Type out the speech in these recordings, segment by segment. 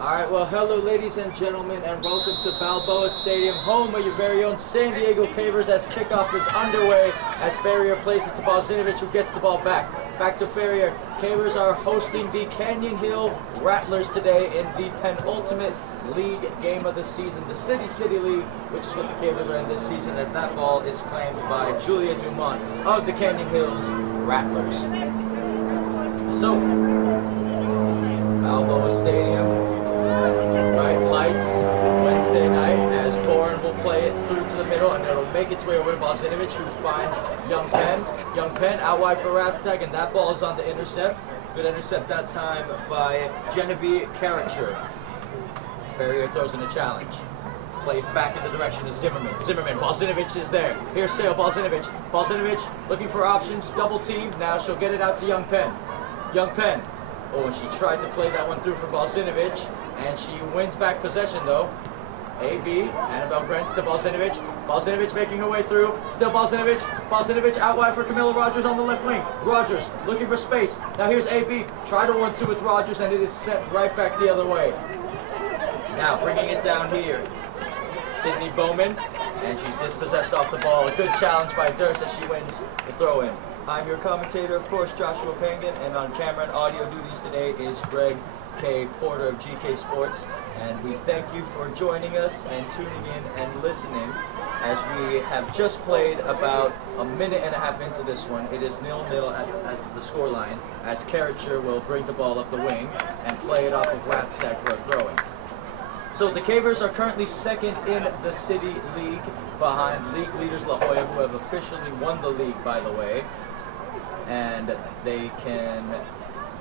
Alright, well, hello ladies and gentlemen, and welcome to Balboa Stadium, home of your very own San Diego Cavers, as kickoff is underway as Ferrier plays it to Bozinovic, who gets the ball back. Back to Ferrier. Cavers are hosting the Canyon Hill Rattlers today in the penultimate league game of the season, the City League, which is what the Cavers are in this season, as that ball is claimed by Julia Dumont of the Canyon Hills Rattlers. So, Balboa Stadium. Bright lights Wednesday night as Bourne will play it through to the middle, and it'll make its way over to Bozinovic, who finds Young Penn. Young Penn out wide for Rathstag, and that ball is on the intercept. Good intercept that time by Genevieve Caricature. Ferrier throws in a challenge. Played back in the direction of Zimmerman. Bozinovic is there. Here's Sale, Bozinovic. Bozinovic looking for options, double team. Now she'll get it out to Young Penn. Young Penn. Oh, and she tried to play that one through for Bozinovic, and she wins back possession though. AB, Annabelle Grant to Bozinovic. Bozinovic making her way through. Still Bozinovic. Bozinovic out wide for Camilla Rogers on the left wing. Rogers looking for space. Now here's AB. Try to 1-2 with Rogers, and it is sent right back the other way. Now bringing it down here. Sydney Bowman, and she's dispossessed off the ball. A good challenge by Durst as she wins the throw-in. I'm your commentator, of course, Joshua Pangan, and on camera and audio duties today is Greg K. Porter of GK Sports, and we thank you for joining us and tuning in and listening as we have just played about a minute and a half into this one. It is 0-0 at the scoreline, as Caricature will bring the ball up the wing and play it off of Rathstag for a throw-in. So the Cavers are currently second in the City League, behind league leaders La Jolla, who have officially won the league, by the way, and they can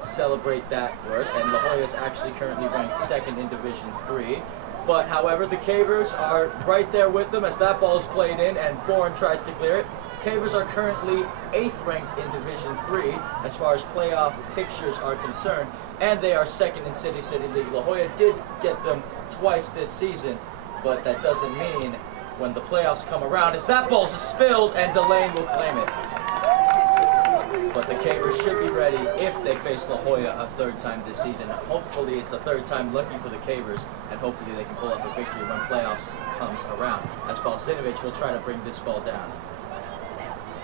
celebrate that worth. And La Jolla is actually currently ranked second in Division 3. But however, the Cavers are right there with them as that ball is played in and Bourne tries to clear it. Cavers are currently 8th ranked in Division 3 as far as playoff pictures are concerned, and they are second in City League. La Jolla did get them twice this season, but that doesn't mean when the playoffs come around, as that ball's spilled and Delane will claim it. But the Cavers should be ready if they face La Jolla a third time this season. Hopefully it's a third time lucky for the Cavers, and hopefully they can pull off a victory when playoffs comes around, as Bozinovic will try to bring this ball down.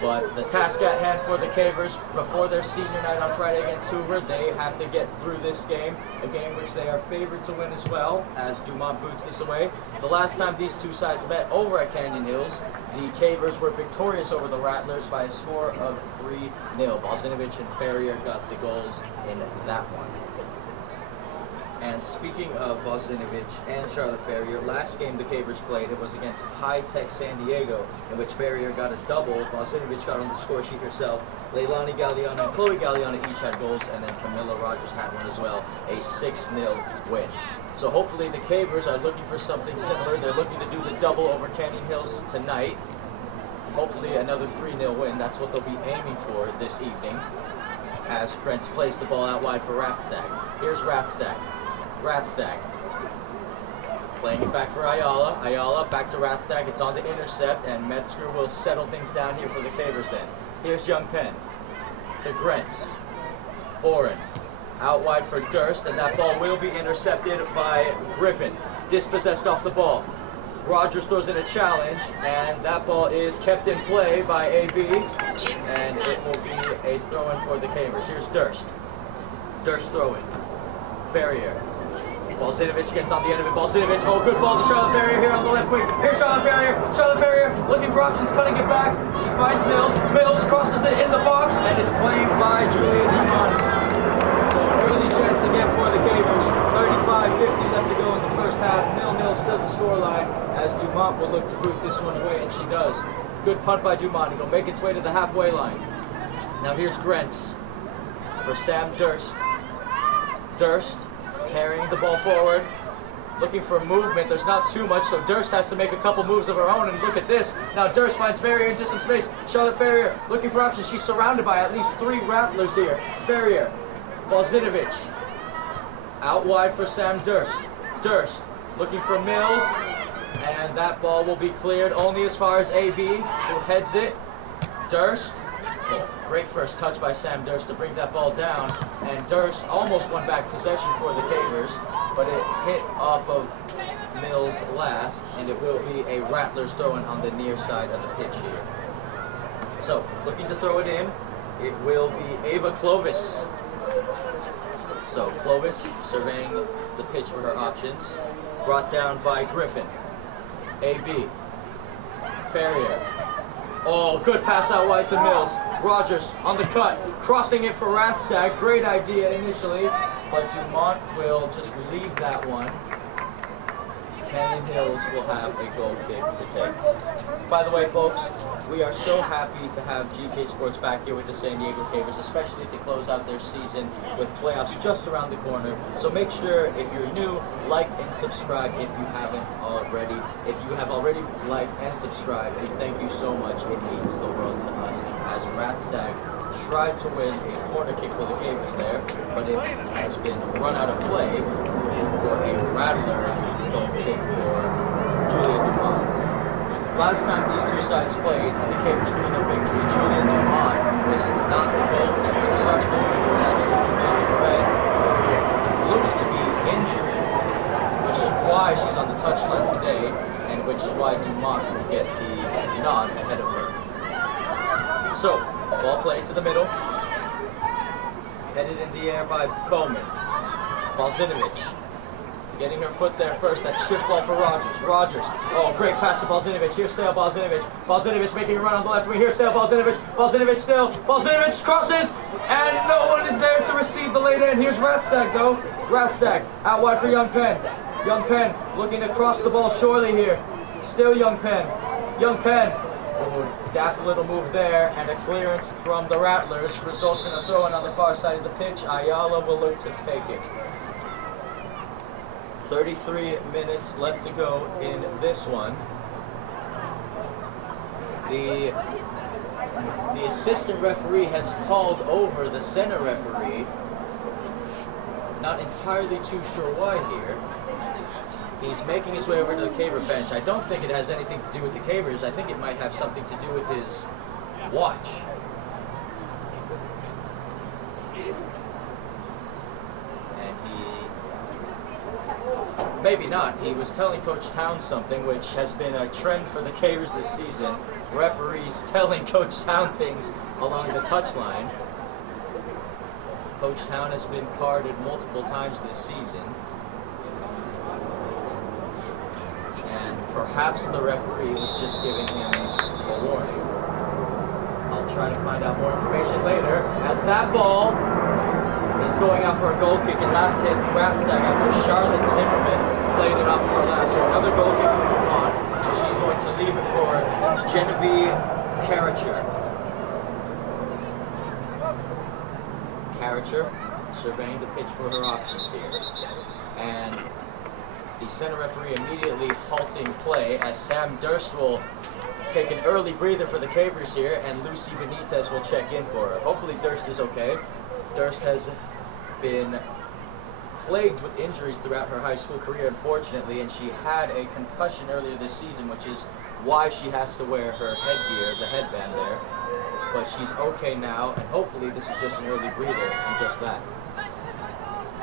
But the task at hand for the Cavers before their senior night on Friday against Hoover, they have to get through this game, a game which they are favored to win as well, as Dumont boots this away. The last time these two sides met over at Canyon Hills, the Cavers were victorious over the Rattlers by a score of 3-0. Bozinovic and Ferrier got the goals in that one. And speaking of Bozinovic and Charlotte Ferrier, last game the Cavers played, it was against High Tech San Diego, in which Ferrier got a double. Bozinovic got on the score sheet herself. Leilani Galliano and Chloe Galliano each had goals, and then Camilla Rogers had one as well, a 6-0 win. So hopefully the Cavers are looking for something similar. They're looking to do the double over Canyon Hills tonight. Hopefully another 3-0 win. That's what they'll be aiming for this evening, as Prince plays the ball out wide for Rathstag. Here's Rathstag. Playing it back for Ayala. Ayala back to Rathstag. It's on the intercept, and Metzger will settle things down here for the Cavers then. Here's Young Penn to Grentz. Boren out wide for Durst, and that ball will be intercepted by Griffin. Dispossessed off the ball. Rogers throws in a challenge, and that ball is kept in play by AB, and it will be a throw-in for the Cavers. Here's Durst. Durst throwing. Ferrier. Bozinovic gets on the end of it. Bozinovic, oh, good ball to Charlotte Ferrier here on the left wing. Here's Charlotte Ferrier. Charlotte Ferrier looking for options, cutting it back. She finds Mills. Mills crosses it in the box, and it's claimed by Julia Dumont. So an early chance again for the Cavers. 35-50 left to go in the first half. 0-0 still the scoreline, as Dumont will look to boot this one away, and she does. Good punt by Dumont. It'll make its way to the halfway line. Now here's Grentz for Sam Durst. Durst carrying the ball forward, looking for movement. There's not too much, so Durst has to make a couple moves of her own, and look at this. Now Durst finds Ferrier into some space. Charlotte Ferrier looking for options. She's surrounded by at least 3 Rattlers here. Ferrier, Bozinovic, out wide for Sam Durst. Durst looking for Mills, and that ball will be cleared only as far as AB, who heads it. Durst simple. Great first touch by Sam Durst to bring that ball down, and Durst almost won back possession for the Cavers, but it hit off of Mills last, and it will be a Rattlers throw-in on the near side of the pitch here. So, looking to throw it in, it will be Ava Clovis. So, Clovis surveying the pitch for her options, brought down by Griffin. AB. Ferrier. Oh, good pass out wide to Mills. Rogers on the cut, crossing it for Rathstag. Great idea initially, but Dumont will just leave that one. Canyon Hills will have a goal kick to take. By the way, folks, we are so happy to have GK Sports back here with the San Diego Cavers, especially to close out their season with playoffs just around the corner. So make sure, if you're new, like and subscribe if you haven't already. If you have already liked and subscribed, we thank you so much. It means the world to us. As Rathstag tried to win a corner kick for the Cavers there, but it has been run out of play for a Rattler goal kick for Julia Dumont. Last time these two sides played in the Cavers 3-0 victory, Julia Dumont was not the goalkeeper. The starting goalkeeper was actually Dumont Ferret. Looks to be injured, which is why she's on the touchline today, and which is why Dumont will get the nod ahead of her. So, ball played to the middle, headed in the air by Bowman. Balzinovich getting her foot there first. That should fall for Rogers. Rogers. Oh, great pass to Balzinovich. Here's Sale Balzinovich. Balzinovich making a run on the left wing. Here's Sale Balzinovich. Balzinovich still. Balzinovich crosses, and no one is there to receive the late end. Here's Rathstag though. Rathstag out wide for Young Penn. Young Penn looking to cross the ball surely here. Still Young Penn. Young Penn. Oh, daft little move there, and a clearance from the Rattlers results in a throw-in on the far side of the pitch. Ayala will look to take it. 33 minutes left to go in this one. The assistant referee has called over the center referee. Not entirely too sure why here. He's making his way over to the Caver bench. I don't think it has anything to do with the Cavers. I think it might have something to do with his watch. Maybe not. He was telling Coach Town something, which has been a trend for the Cavers this season. Referees telling Coach Town things along the touchline. Coach Town has been carded multiple times this season. And perhaps the referee was just giving him a warning. I'll try to find out more information later, as that ball is going out for a goal kick, and last hit Rathstag after Charlotte Zimmerman played it off of her last. So another goal kick for Dumont, and she's going to leave it for Genevieve Karracher. Karracher surveying the pitch for her options here. And the center referee immediately halting play as Sam Durst will take an early breather for the Cavers here, and Lucy Benitez will check in for her. Hopefully Durst is okay. Durst has been plagued with injuries throughout her high school career, unfortunately, and she had a concussion earlier this season, which is why she has to wear her headgear, the headband there. But she's okay now, and hopefully this is just an early breather, and just that.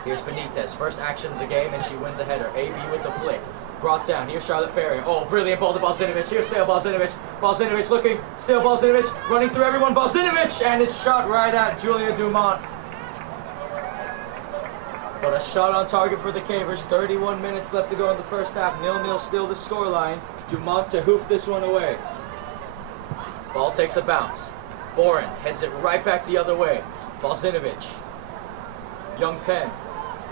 Here's Benitez, first action of the game, and she wins a header. AB with the flick. Brought down. Here's Charlotte Ferrier. Oh, brilliant ball to Balzinovich. Here's Sale Balzinovich. Balzinovich looking. Still Balzinovich running through everyone. Balzinovich! And it's shot right at Julia Dumont. But a shot on target for the Cavers. 31 minutes left to go in the first half. 0-0 still the scoreline. Dumont to hoof this one away. Ball takes a bounce. Boren heads it right back the other way. Balzinovich. Young Penn.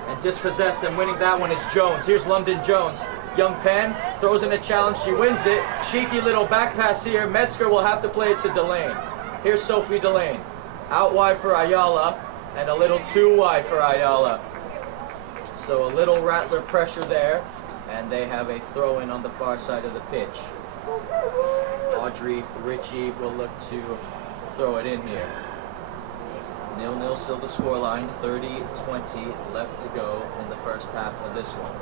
And dispossessed, and winning that one is Jones. Here's London Jones. Young Penn throws in a challenge. She wins it. Cheeky little back pass here. Metzger will have to play it to Delane. Here's Sophie Delane. Out wide for Ayala, and a little too wide for Ayala. So a little Rattler pressure there, and they have a throw-in on the far side of the pitch. Audrey Ritchie will look to throw it in here. 0-0 still the scoreline, 30-20 left to go in the first half of this one.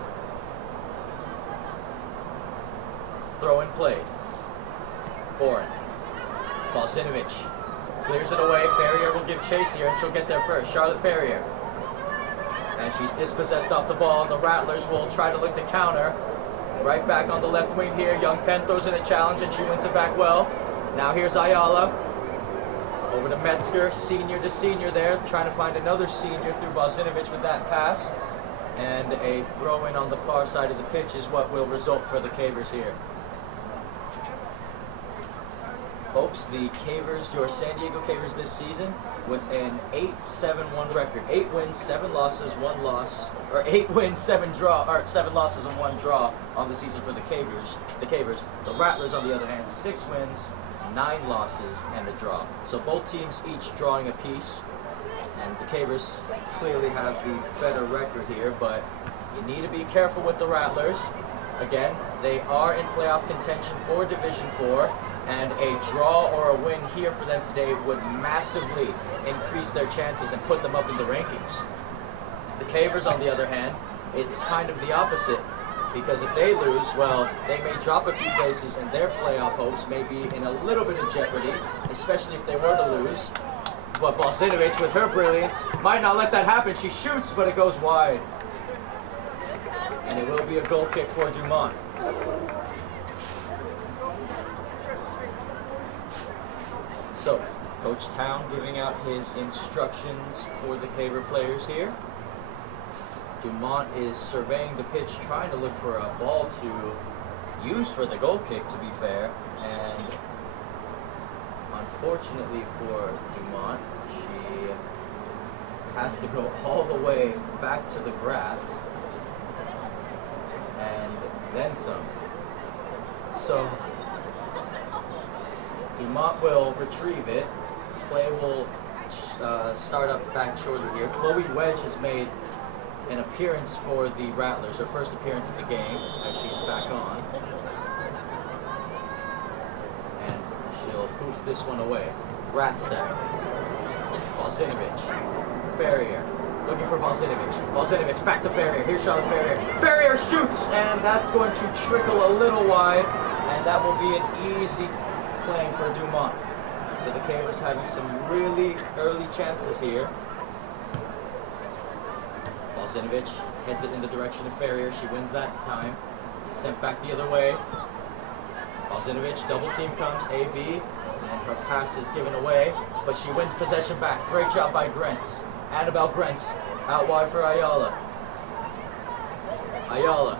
Throw in played. Boren. Balzinovich Clears it away. Ferrier will give chase here, and she'll get there first. Charlotte Ferrier. And she's dispossessed off the ball. The Rattlers will try to look to counter. Right back on the left wing here. Young Penn throws in a challenge, and she wins it back well. Now here's Ayala. Over to Metzger. Senior to senior there. Trying to find another senior through Bozinovic with that pass. And a throw-in on the far side of the pitch is what will result for the Cavers here. Folks, the Cavers, your San Diego Cavers this season, with an 8-7-1 record. 8 wins, 7 losses, 1 loss, or 8 wins, 7 losses and 1 draw on the season for the Cavers. The Rattlers, on the other hand, 6 wins, 9 losses, and a draw. So both teams each drawing a piece, and the Cavers clearly have the better record here, but you need to be careful with the Rattlers. Again, they are in playoff contention for Division 4. And a draw or a win here for them today would massively increase their chances and put them up in the rankings. The Cavers, on the other hand, it's kind of the opposite, because if they lose, well, they may drop a few places and their playoff hopes may be in a little bit of jeopardy, especially if they were to lose. But Bozinovic, with her brilliance, might not let that happen. She shoots, but it goes wide. And it will be a goal kick for Dumont. So, Coach Town giving out his instructions for the Caver players here. Dumont is surveying the pitch, trying to look for a ball to use for the goal kick, to be fair. And unfortunately for Dumont, she has to go all the way back to the grass and then some. So, Dumont will retrieve it. Play will start up back shortly here. Chloe Wedge has made an appearance for the Rattlers, her first appearance of the game, as she's back on. And she'll hoof this one away. Rathstack. Bozinovic. Ferrier. Looking for Bozinovic. Bozinovic back to Ferrier. Here's Charlotte Ferrier. Ferrier shoots! And that's going to trickle a little wide. And that will be an easy playing for Dumont. So the Cavers having some really early chances here. Bozinovic heads it in the direction of Ferrier. She wins that time. Sent back the other way. Bozinovic, double team comes, AB, and her pass is given away, but she wins possession back. Great job by Grentz. Annabelle Grentz out wide for Ayala. Ayala.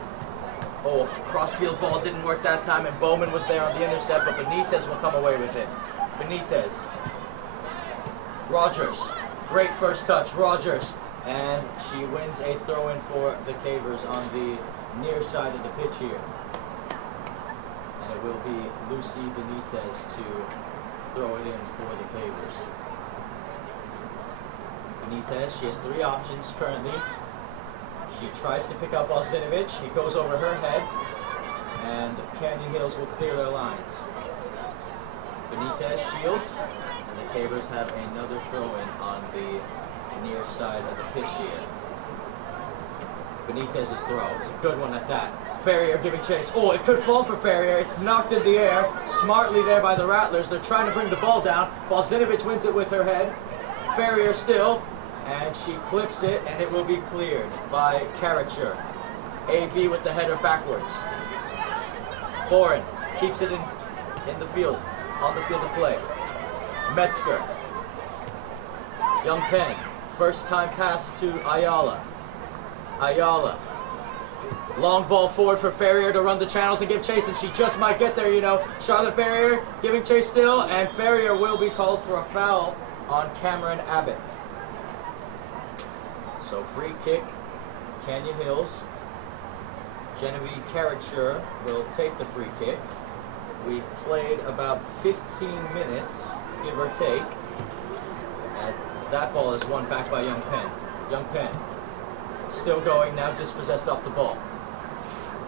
Oh, crossfield ball didn't work that time, and Bowman was there on the intercept, but Benitez will come away with it. Benitez. Rogers. Great first touch, Rogers. And she wins a throw-in for the Cavers on the near side of the pitch here. And it will be Lucy Benitez to throw it in for the Cavers. Benitez, she has 3 options currently. She tries to pick up Bozinovic. He goes over her head, and Canyon Hills will clear their lines. Benitez shields, and the Cavers have another throw-in on the near side of the pitch here. Benitez's throw. It's a good one at that. Ferrier giving chase. Oh, it could fall for Ferrier. It's knocked in the air. Smartly there by the Rattlers. They're trying to bring the ball down. Bozinovic wins it with her head. Ferrier still. And she clips it, and it will be cleared by Karachur. AB with the header backwards. Boren keeps it in the field, on the field of play. Metzger. Young Penn. First time pass to Ayala. Ayala. Long ball forward for Ferrier to run the channels and give chase, and she just might get there, you know. Charlotte Ferrier giving chase still, and Ferrier will be called for a foul on Cameron Abbott. So free kick, Canyon Hills. Genevieve Karachur will take the free kick. We've played about 15 minutes, give or take. As that ball is won back by Young Penn. Young Penn still going, now dispossessed off the ball.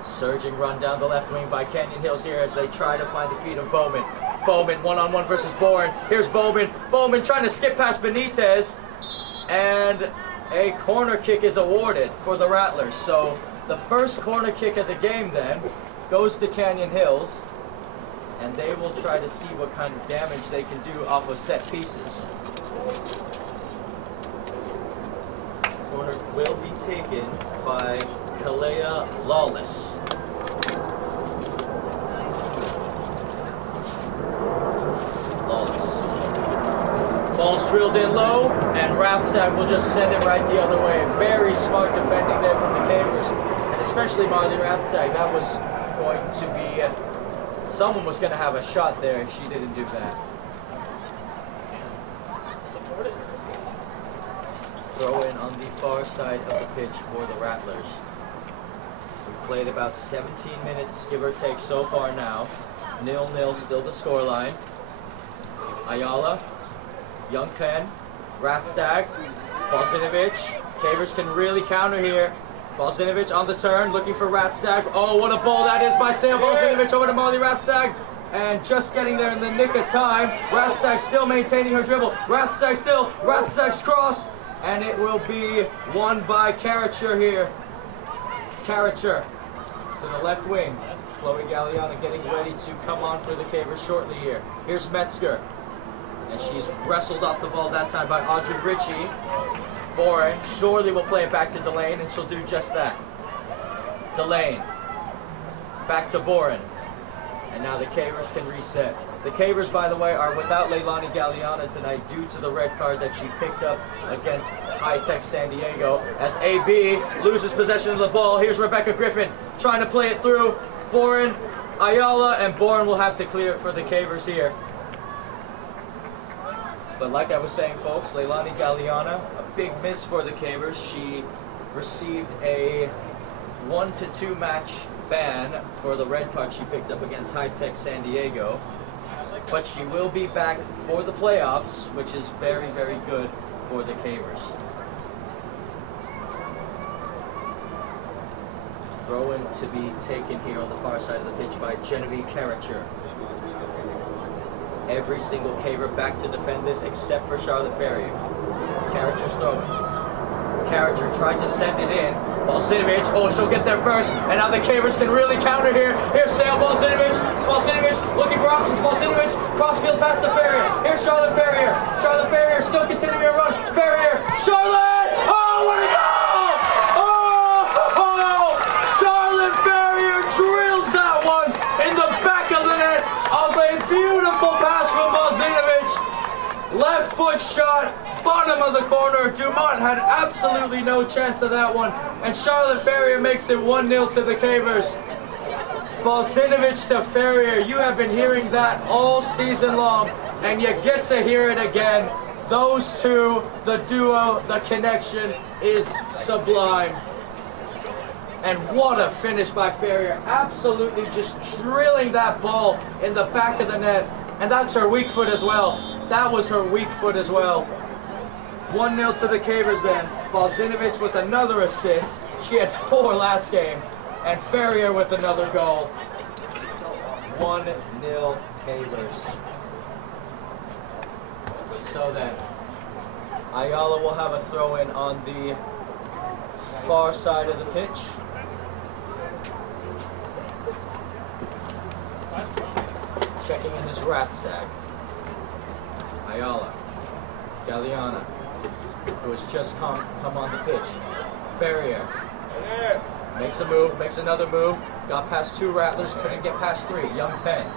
Surging run down the left wing by Canyon Hills here as they try to find the feet of Bowman. Bowman one-on-one versus Bourne. Here's Bowman. Bowman trying to skip past Benitez. And a corner kick is awarded for the Rattlers. So the first corner kick of the game then goes to Canyon Hills. and they will try to see what kind of damage they can do off of set pieces. Corner will be taken by Kalea Lawless. Ball's drilled in low, and Rathsack will just send it right the other way. Very smart defending there from the Cavers, and especially Marley Rathsack. That was going to be, someone was going to have a shot there if she didn't do that. Throw in on the far side of the pitch for the Rattlers. We've played about 17 minutes, give or take, so far now. 0-0 still the scoreline. Ayala, Young Penn, Rathstag, Balsinovic. Cavers can really counter here. Balsinovic on the turn, looking for Rathstag. Oh, what a ball that is by Sam Balsinovic over to Marley Rathstag. And just getting there in the nick of time. Rathstag still maintaining her dribble. Rathstag still, Rathstag's cross. And it will be won by Karracher here. Karracher to the left wing. Chloe Galliana getting ready to come on for the Cavers shortly here. Here's Metzger. And she's wrestled off the ball that time by Audrey Ritchie. Boren surely will play it back to Delane, and she'll do just that. Delane. Back to Boren. And now the Cavers can reset. The Cavers, by the way, are without Leilani Galliana tonight due to the red card that she picked up against High-Tech San Diego. As AB loses possession of the ball. Here's Rebecca Griffin trying to play it through. Boren, Ayala, and Boren will have to clear it for the Cavers here. But like I was saying, folks, Leilani Galliana, a big miss for the Cavers. She received a 1-2 match ban for the red card she picked up against High-Tech San Diego. But she will be back for the playoffs, which is very, very good for the Cavers. Throw-in to be taken here on the far side of the pitch by Genevieve Karracher. Every single Caver back to defend this except for Charlotte Ferrier. Karracher's throwing. Karracher tried to send it in. Balsinovic, oh, she'll get there first. And now the Cavers can really counter here. Here's Sam Balsinovic. Balsinovic looking for options. Balsinovic, crossfield pass to Ferrier. Here's Charlotte Ferrier. Charlotte Ferrier still continuing her run. Ferrier, Charlotte! Oh, what a goal! Oh! Charlotte Ferrier drills that one in the back of the net off a beautiful pass from Balsinovic. Left foot shot. Bottom of the corner. Dumont had absolutely no chance of that one. And Charlotte Ferrier makes it 1-0 to the Cavers. Balsinovic to Ferrier. You have been hearing that all season long, and you get to hear it again. Those two, the duo, the connection is sublime. And what a finish by Ferrier. Absolutely just drilling that ball in the back of the net. And that's her weak foot as well. That was her weak foot as well. 1-0 to the Cavers then. Balsinovic with another assist. She had 4 last game. And Ferrier with another goal. 1-0 Cavers. So then, Ayala will have a throw-in on the far side of the pitch. Checking in his Rathstag. Ayala. Galliana, who has just come on the pitch. Ferrier makes a move, makes another move. Got past 2 Rattlers, couldn't get past 3. Young Penn.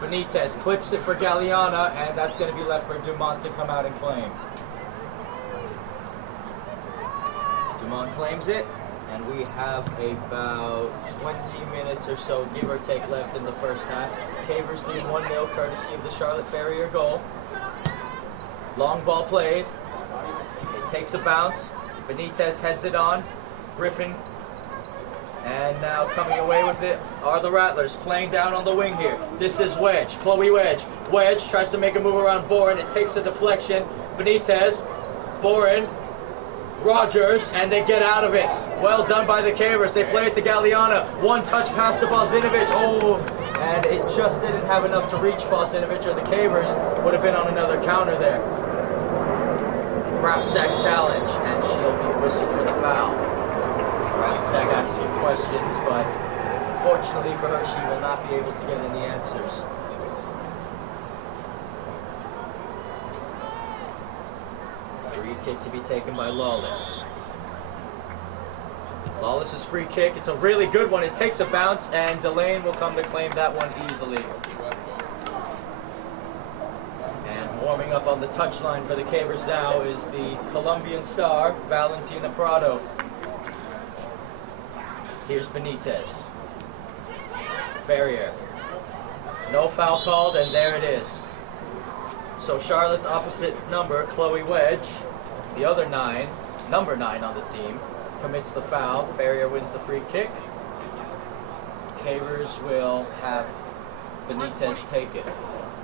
Benitez clips it for Galliana, and that's going to be left for Dumont to come out and claim. Dumont claims it, and we have about 20 minutes or so, give or take, left in the first half. Cavers lead 1-0, courtesy of the Charlotte Ferrier goal. Long ball played. It takes a bounce. Benitez heads it on. Griffin. And now coming away with it are the Rattlers, playing down on the wing here. This is Wedge, Chloe Wedge. Wedge tries to make a move around Boren. It takes a deflection. Benitez, Boren, Rogers, and they get out of it. Well done by the Cavers. They play it to Galliana. One touch pass to Balsinovic. Oh, and it just didn't have enough to reach Balsinovic, or the Cavers would have been on another counter there. Rathstag's challenge, and she'll be whistled for the foul. Rathstag asking questions, but Unfortunately for her, she will not be able to get any answers. Free kick to be taken by Lawless. Lawless's free kick, it's a really good one. It takes a bounce, and Delane will come to claim that one easily. And warming up on the touchline for the Cavers now is the Colombian star, Valentina Prado. Here's Benitez. Ferrier. No foul called, and there it is. So Charlotte's opposite number, Chloe Wedge, the other 9, number 9 on the team, commits the foul. Ferrier wins the free kick. Cavers will have Benitez take it.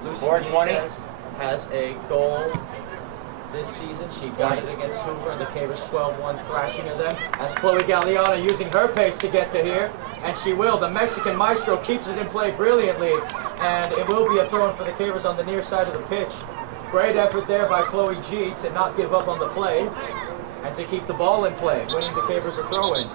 Lucy Benitez has a goal this season. She got it against Hoover, the Cavers 12-1 thrashing of them. As Chloe Galliana using her pace to get to here, and she will. The Mexican maestro keeps it in play brilliantly, and it will be a throw-in for the Cavers on the near side of the pitch. Great effort there by Chloe G to not give up on the play and to keep the ball in play, winning the Cavers a throw-in.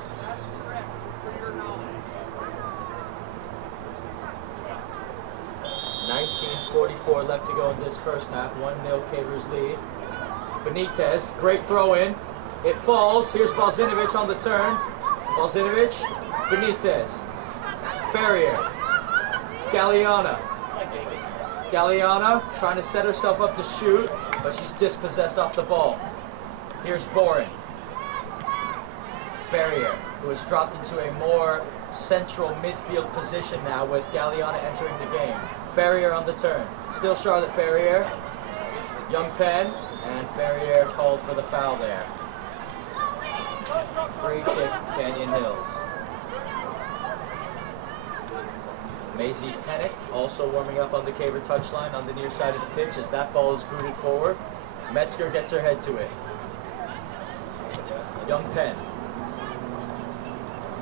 .19:44 left to go in this first half. 1-0 Cavers lead. Benitez, great throw-in. It falls. Here's Balzinovic on the turn. Balzinovic, Benitez, Ferrier, Galliana. Galliana trying to set herself up to shoot, but she's dispossessed off the ball. Here's Boren. Ferrier, who has dropped into a more central midfield position now with Galliana entering the game. Ferrier on the turn. Still Charlotte Ferrier. Young Penn, and Ferrier called for the foul there. Free kick, Canyon Hills. Maisie Pennick also warming up on the Caver touchline on the near side of the pitch as that ball is booted forward. Metzger gets her head to it. Young Penn.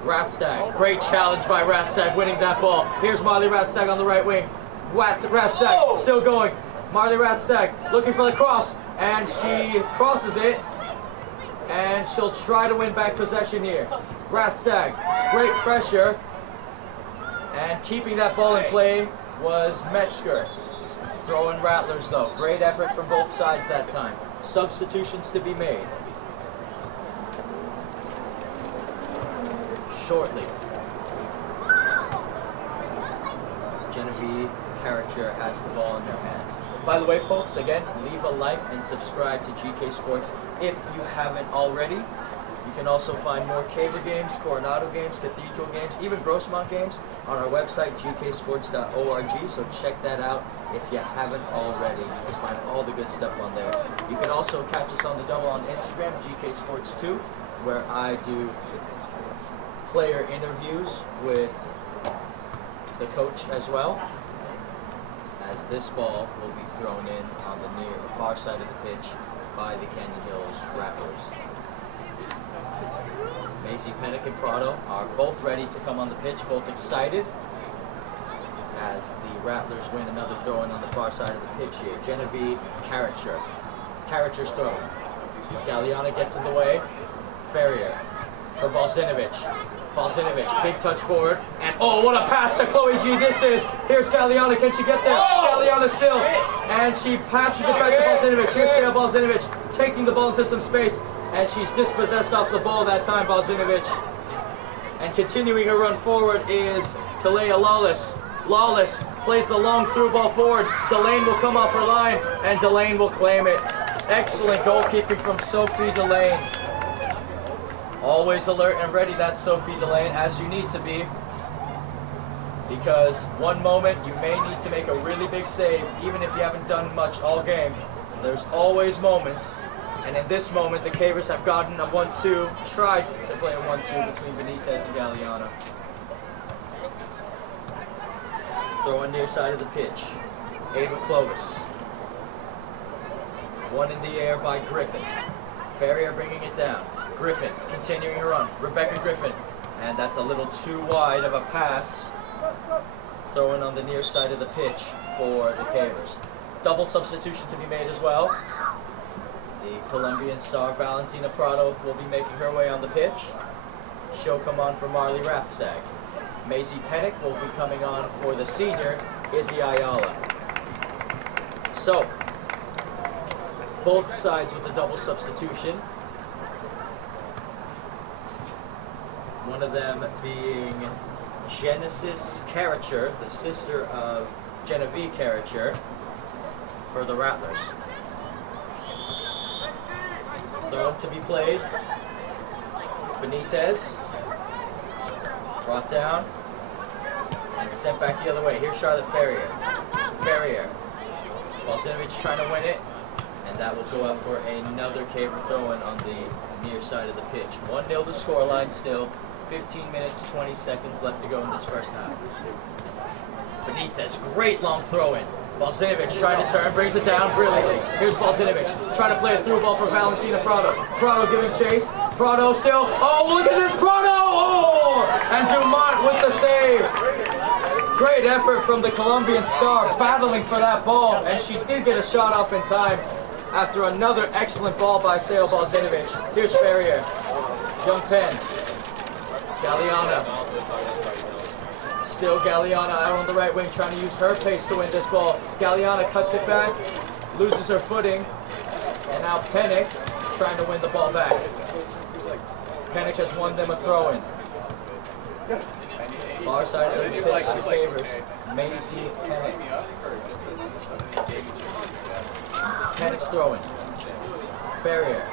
Rathstag, great challenge by Rathstag, winning that ball. Here's Marley Rathstag on the right wing. Rathstag still going. Marley Rathstag looking for the cross, and she crosses it, and she'll try to win back possession here. Rathstag, great pressure, and keeping that ball in play was Metzger. Throwing Rattlers though. Great effort from both sides that time. Substitutions to be made. Shortly. Genevieve Carricher has the ball in her hands. By the way, folks, again, leave a like and subscribe to GK Sports if you haven't already. You can also find more Caver games, Coronado games, Cathedral games, even Grossmont games on our website, gksports.org, so check that out if you haven't already. You can find all the good stuff on there. You can also catch us on the double on Instagram, GK Sports 2, where I do player interviews with the coach as well, as this ball will be thrown in on the near far side of the pitch by the Canyon Hills Rattlers. Maisie Pennick and Prado are both ready to come on the pitch, both excited as the Rattlers win another throw-in on the far side of the pitch here. Genevieve Carricher. Carricher's throw. Galliana gets in the way. Ferrier for Balzinovic. Balzinovic, big touch forward, and oh, what a pass to Chloe G this is. Here's Galliana, can she get there? Galliana still, and she passes it back to Balzinovic. Here's Shea Balzinovic, taking the ball into some space, and she's dispossessed off the ball that time, Balzinovic. And continuing her run forward is Kalea Lawless. Lawless plays the long through ball forward. Delane will come off her line, and Delane will claim it. Excellent goalkeeping from Sophie Delane. Always alert and ready, that's Sophie Delane, as you need to be. Because one moment you may need to make a really big save, even if you haven't done much all game. There's always moments. And in this moment, the Cavers have gotten a 1-2, tried to play a 1-2 between Benitez and Galliana. Throw on near side of the pitch. Ava Clovis. One in the air by Griffin. Ferrier bringing it down. Griffin continuing her run. Rebecca Griffin. And that's a little too wide of a pass. Throwing on the near side of the pitch for the Cavers. Double substitution to be made as well. The Colombian star Valentina Prado will be making her way on the pitch. She'll come on for Marley Rathstag. Maisie Pennick will be coming on for the senior, Izzy Ayala. So, both sides with a double substitution. One of them being Genesis Karracher, the sister of Genevieve Karracher, for the Rattlers. Throw to be played. Benitez. Brought down. And sent back the other way. Here's Charlotte Ferrier. Ferrier. Balsinovich trying to win it. And that will go up for another caber throw-in on the near side of the pitch. 1-0 the scoreline still. 15 minutes, 20 seconds left to go in this first half. Benitez, great long throw-in. Balsinovich trying to turn, brings it down brilliantly. Here's Balsinovich trying to play a through ball for Valentina Prado. Prado giving chase. Prado still. Oh, look at this Prado! Oh! And Dumont with the save. Great effort from the Colombian star, battling for that ball, and she did get a shot off in time after another excellent ball by Seo Balsinovich. Here's Ferrier. Young Penn. Galeana. Still Galeana out on the right wing, trying to use her pace to win this ball. Galeana cuts it back, loses her footing, and now Pennick trying to win the ball back. Pennick has won them a throw-in. Far side of the pitch for the Favors. Maisie Pennick. Pennick's throwing. Ferrier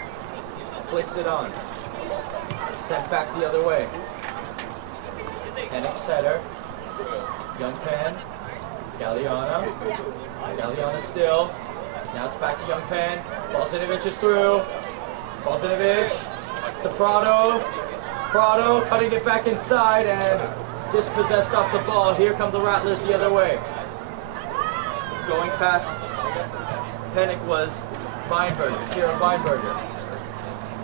flicks it on. Sent back the other way. Pennick's header. Young Penn. Galeana. Galeana still. Now it's back to Young Penn. Balsinovich is through. Balsinovich to Prado. Prado cutting it back inside and dispossessed off the ball. Here come the Rattlers the other way. Going past Pennick was Weinberger, Kira Weinberger.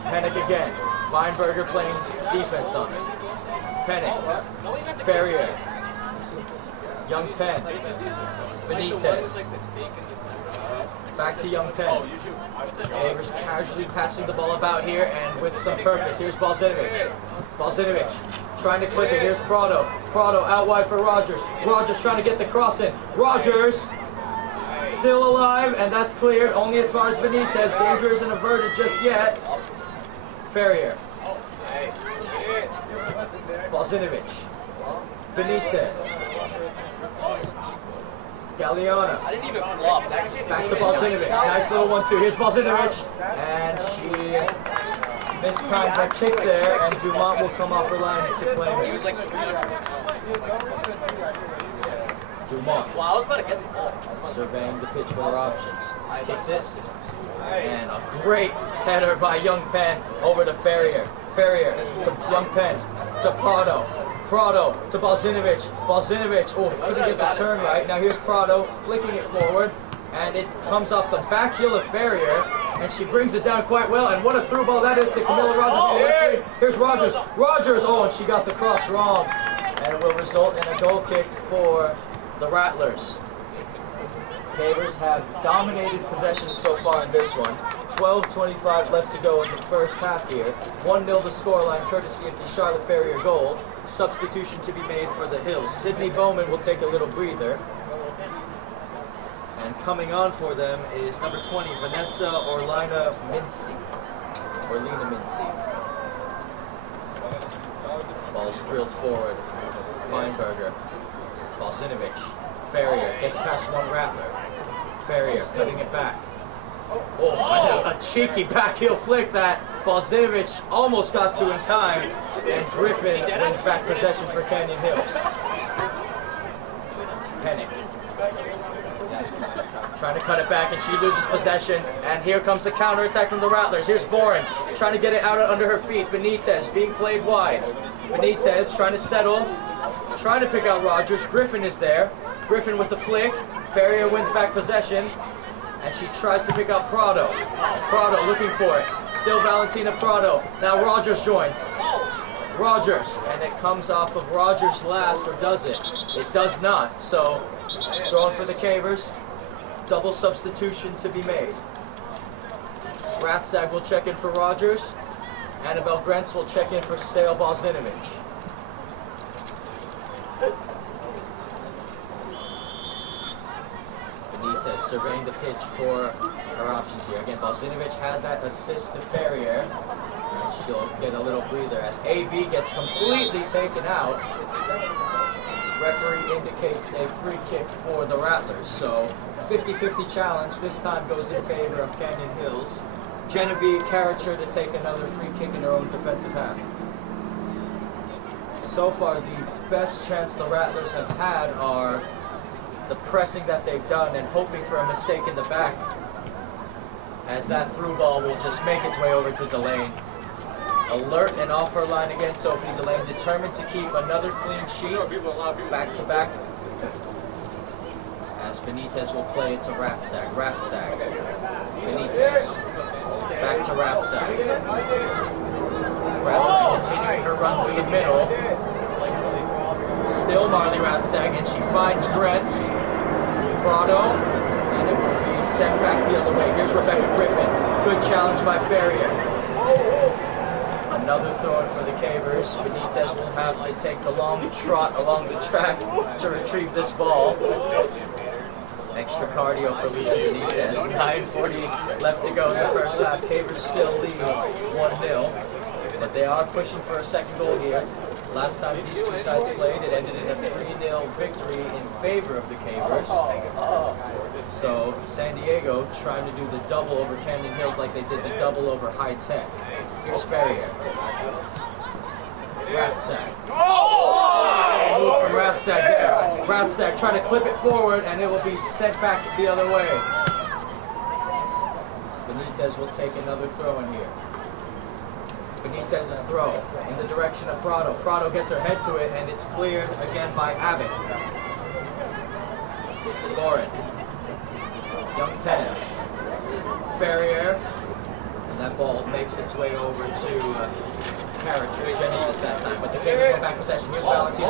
Pennick again. Weinberger playing defense on it. Pennick. Ferrier. Young Penn. Benitez. Back to Young Penn. Favors casually passing the ball about here and with some purpose. Here's Balsinovich. Balsinovich trying to clip it. Here's Prado. Prado out wide for Rogers. Rogers trying to get the cross in. Rogers still alive, and that's cleared only as far as Benitez. Danger isn't averted just yet. Ferrier. Balsinovich. Benitez. Galeana. I didn't even flop. Back to Balsinovich. Nice little 1-2. Here's Balsinovich. And she mistimed her kick there, and Dumont will come off her line to claim it. He was like 300 pounds. Dumont. Well, I was about to get the ball. Surveying the pitch for her options. Kicks it. And a great header by Young Penn over to Ferrier. Ferrier to Young Penn. To Prado. Prado to Balsinovich. Balsinovich, oh, couldn't get the turn right. Now here's Prado flicking it forward, and it comes off the back heel of Ferrier, and she brings it down quite well. And what a through ball that is to Camilla Rogers. Here's Rogers. Rogers, oh, and she got the cross wrong, and it will result in a goal kick for the Rattlers. Pavers have dominated possession so far in this one. 12:25 left to go in the first half here. 1-0 the scoreline, courtesy of the Charlotte Ferrier goal. Substitution to be made for the Hills. Sydney Bowman will take a little breather. And coming on for them is number 20, Vanessa Orlina Mincy. Orlina Mincy. Ball's drilled forward. Weinberger. Balsinovich. Ferrier gets past one Rattler. Ferrier cutting it back. Oh, a cheeky back heel flick that Balsinovich almost got to in time, and Griffin wins back possession for Canyon Hills. Pennick. Trying to cut it back, and she loses possession, and here comes the counterattack from the Rattlers. Here's Boren trying to get it out under her feet. Benitez being played wide. Benitez trying to settle, trying to pick out Rogers. Griffin is there. Griffin with the flick. Ferrier wins back possession, and she tries to pick up Prado. Prado looking for it. Still Valentina Prado. Now Rogers joins. Rogers, and it comes off of Rogers last, or does it? It does not. So, throwing for the Cavers. Double substitution to be made. Rathstag will check in for Rogers. Annabelle Grentz will check in for Sale Balsinovich. Benitez surveying the pitch for her options here. Again, Balsinovic had that assist to Ferrier. And she'll get a little breather as AB gets completely taken out. Referee indicates a free kick for the Rattlers. So 50-50 challenge. This time goes in favor of Canyon Hills. Genevieve Karracher to take another free kick in her own defensive half. So far, the best chance the Rattlers have had are the pressing that they've done and hoping for a mistake in the back, as that through ball will just make its way over to Delane. Alert and off her line again, Sophie Delane, determined to keep another clean sheet, back to back, as Benitez will play it to Ratstag. Ratstag, Benitez, back to Ratstag. Ratstag continuing her run through the middle. Still Marley Ratstag, and she finds Grentz. Prado, and it will be sent back the other way. Here's Rebecca Griffin. Good challenge by Ferrier. Another throw-in for the Cavers. Benitez will have to take the long trot along the track to retrieve this ball. Extra cardio for Lucy Benitez. 9:40 left to go in the first half. Cavers still lead 1-0, but they are pushing for a second goal here. Last time these two sides played, it ended in a 3-0 victory in favor of the Cavers. So San Diego trying to do the double over Canyon Hills like they did the double over High Tech. Here's Ferrier. Ratstag. Move from Ratstag there. Ratstag trying to clip it forward, and it will be sent back the other way. Benitez will take another throw in here. Benitez's throw in the direction of Prado. Prado gets her head to it, and it's cleared again by Abbott. Lauren. Young Penn. Ferrier. And that ball makes its way over to Karracher. Genesis that time, but the Cavers go back possession. Here's Valentina.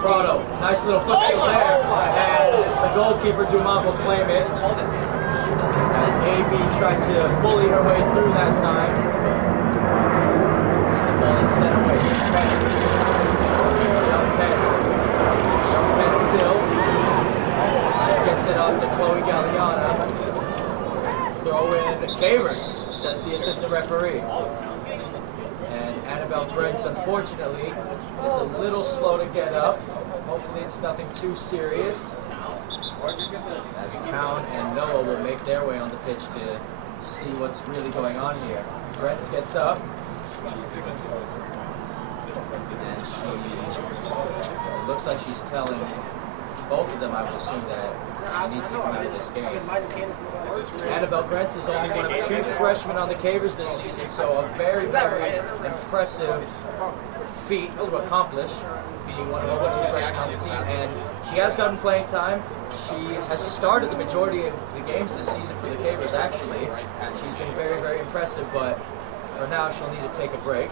Prado. Nice little foot skills there. And the goalkeeper, Dumont, will claim it. As AB tried to bully her way through that time. Sent away. Young Penn still. She gets it off to Chloe Galliana. Throw in Cavers, says the assistant referee. And Annabelle Brents, unfortunately, is a little slow to get up. Hopefully it's nothing too serious. As Town and Noah will make their way on the pitch to see what's really going on here. Brents gets up. And she looks like she's telling both of them, I would assume, that she needs to come out of this game. Annabelle Grentz is only one of 2 freshmen on the Cavers this season, so a very, very impressive feat to accomplish, being one of the 2 freshmen on the team. And she has gotten playing time. She has started the majority of the games this season for the Cavers, actually. She's been very, very impressive, but for now, she'll need to take a break.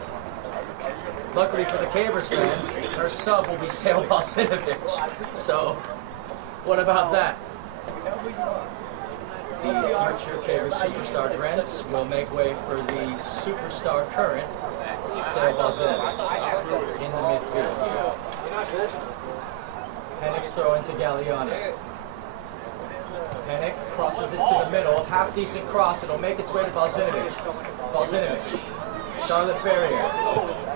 Luckily for the Cavers fans, her sub will be Sale Balsinovic. So, what about that? The future Cavers superstar Grents will make way for the superstar current Sale Balsinovic in the midfield. Pennick's throw into Galliana. Pennick crosses it to the middle. Half decent cross. It'll make its way to Balsinovic. Balsinovic. Charlotte Ferrier.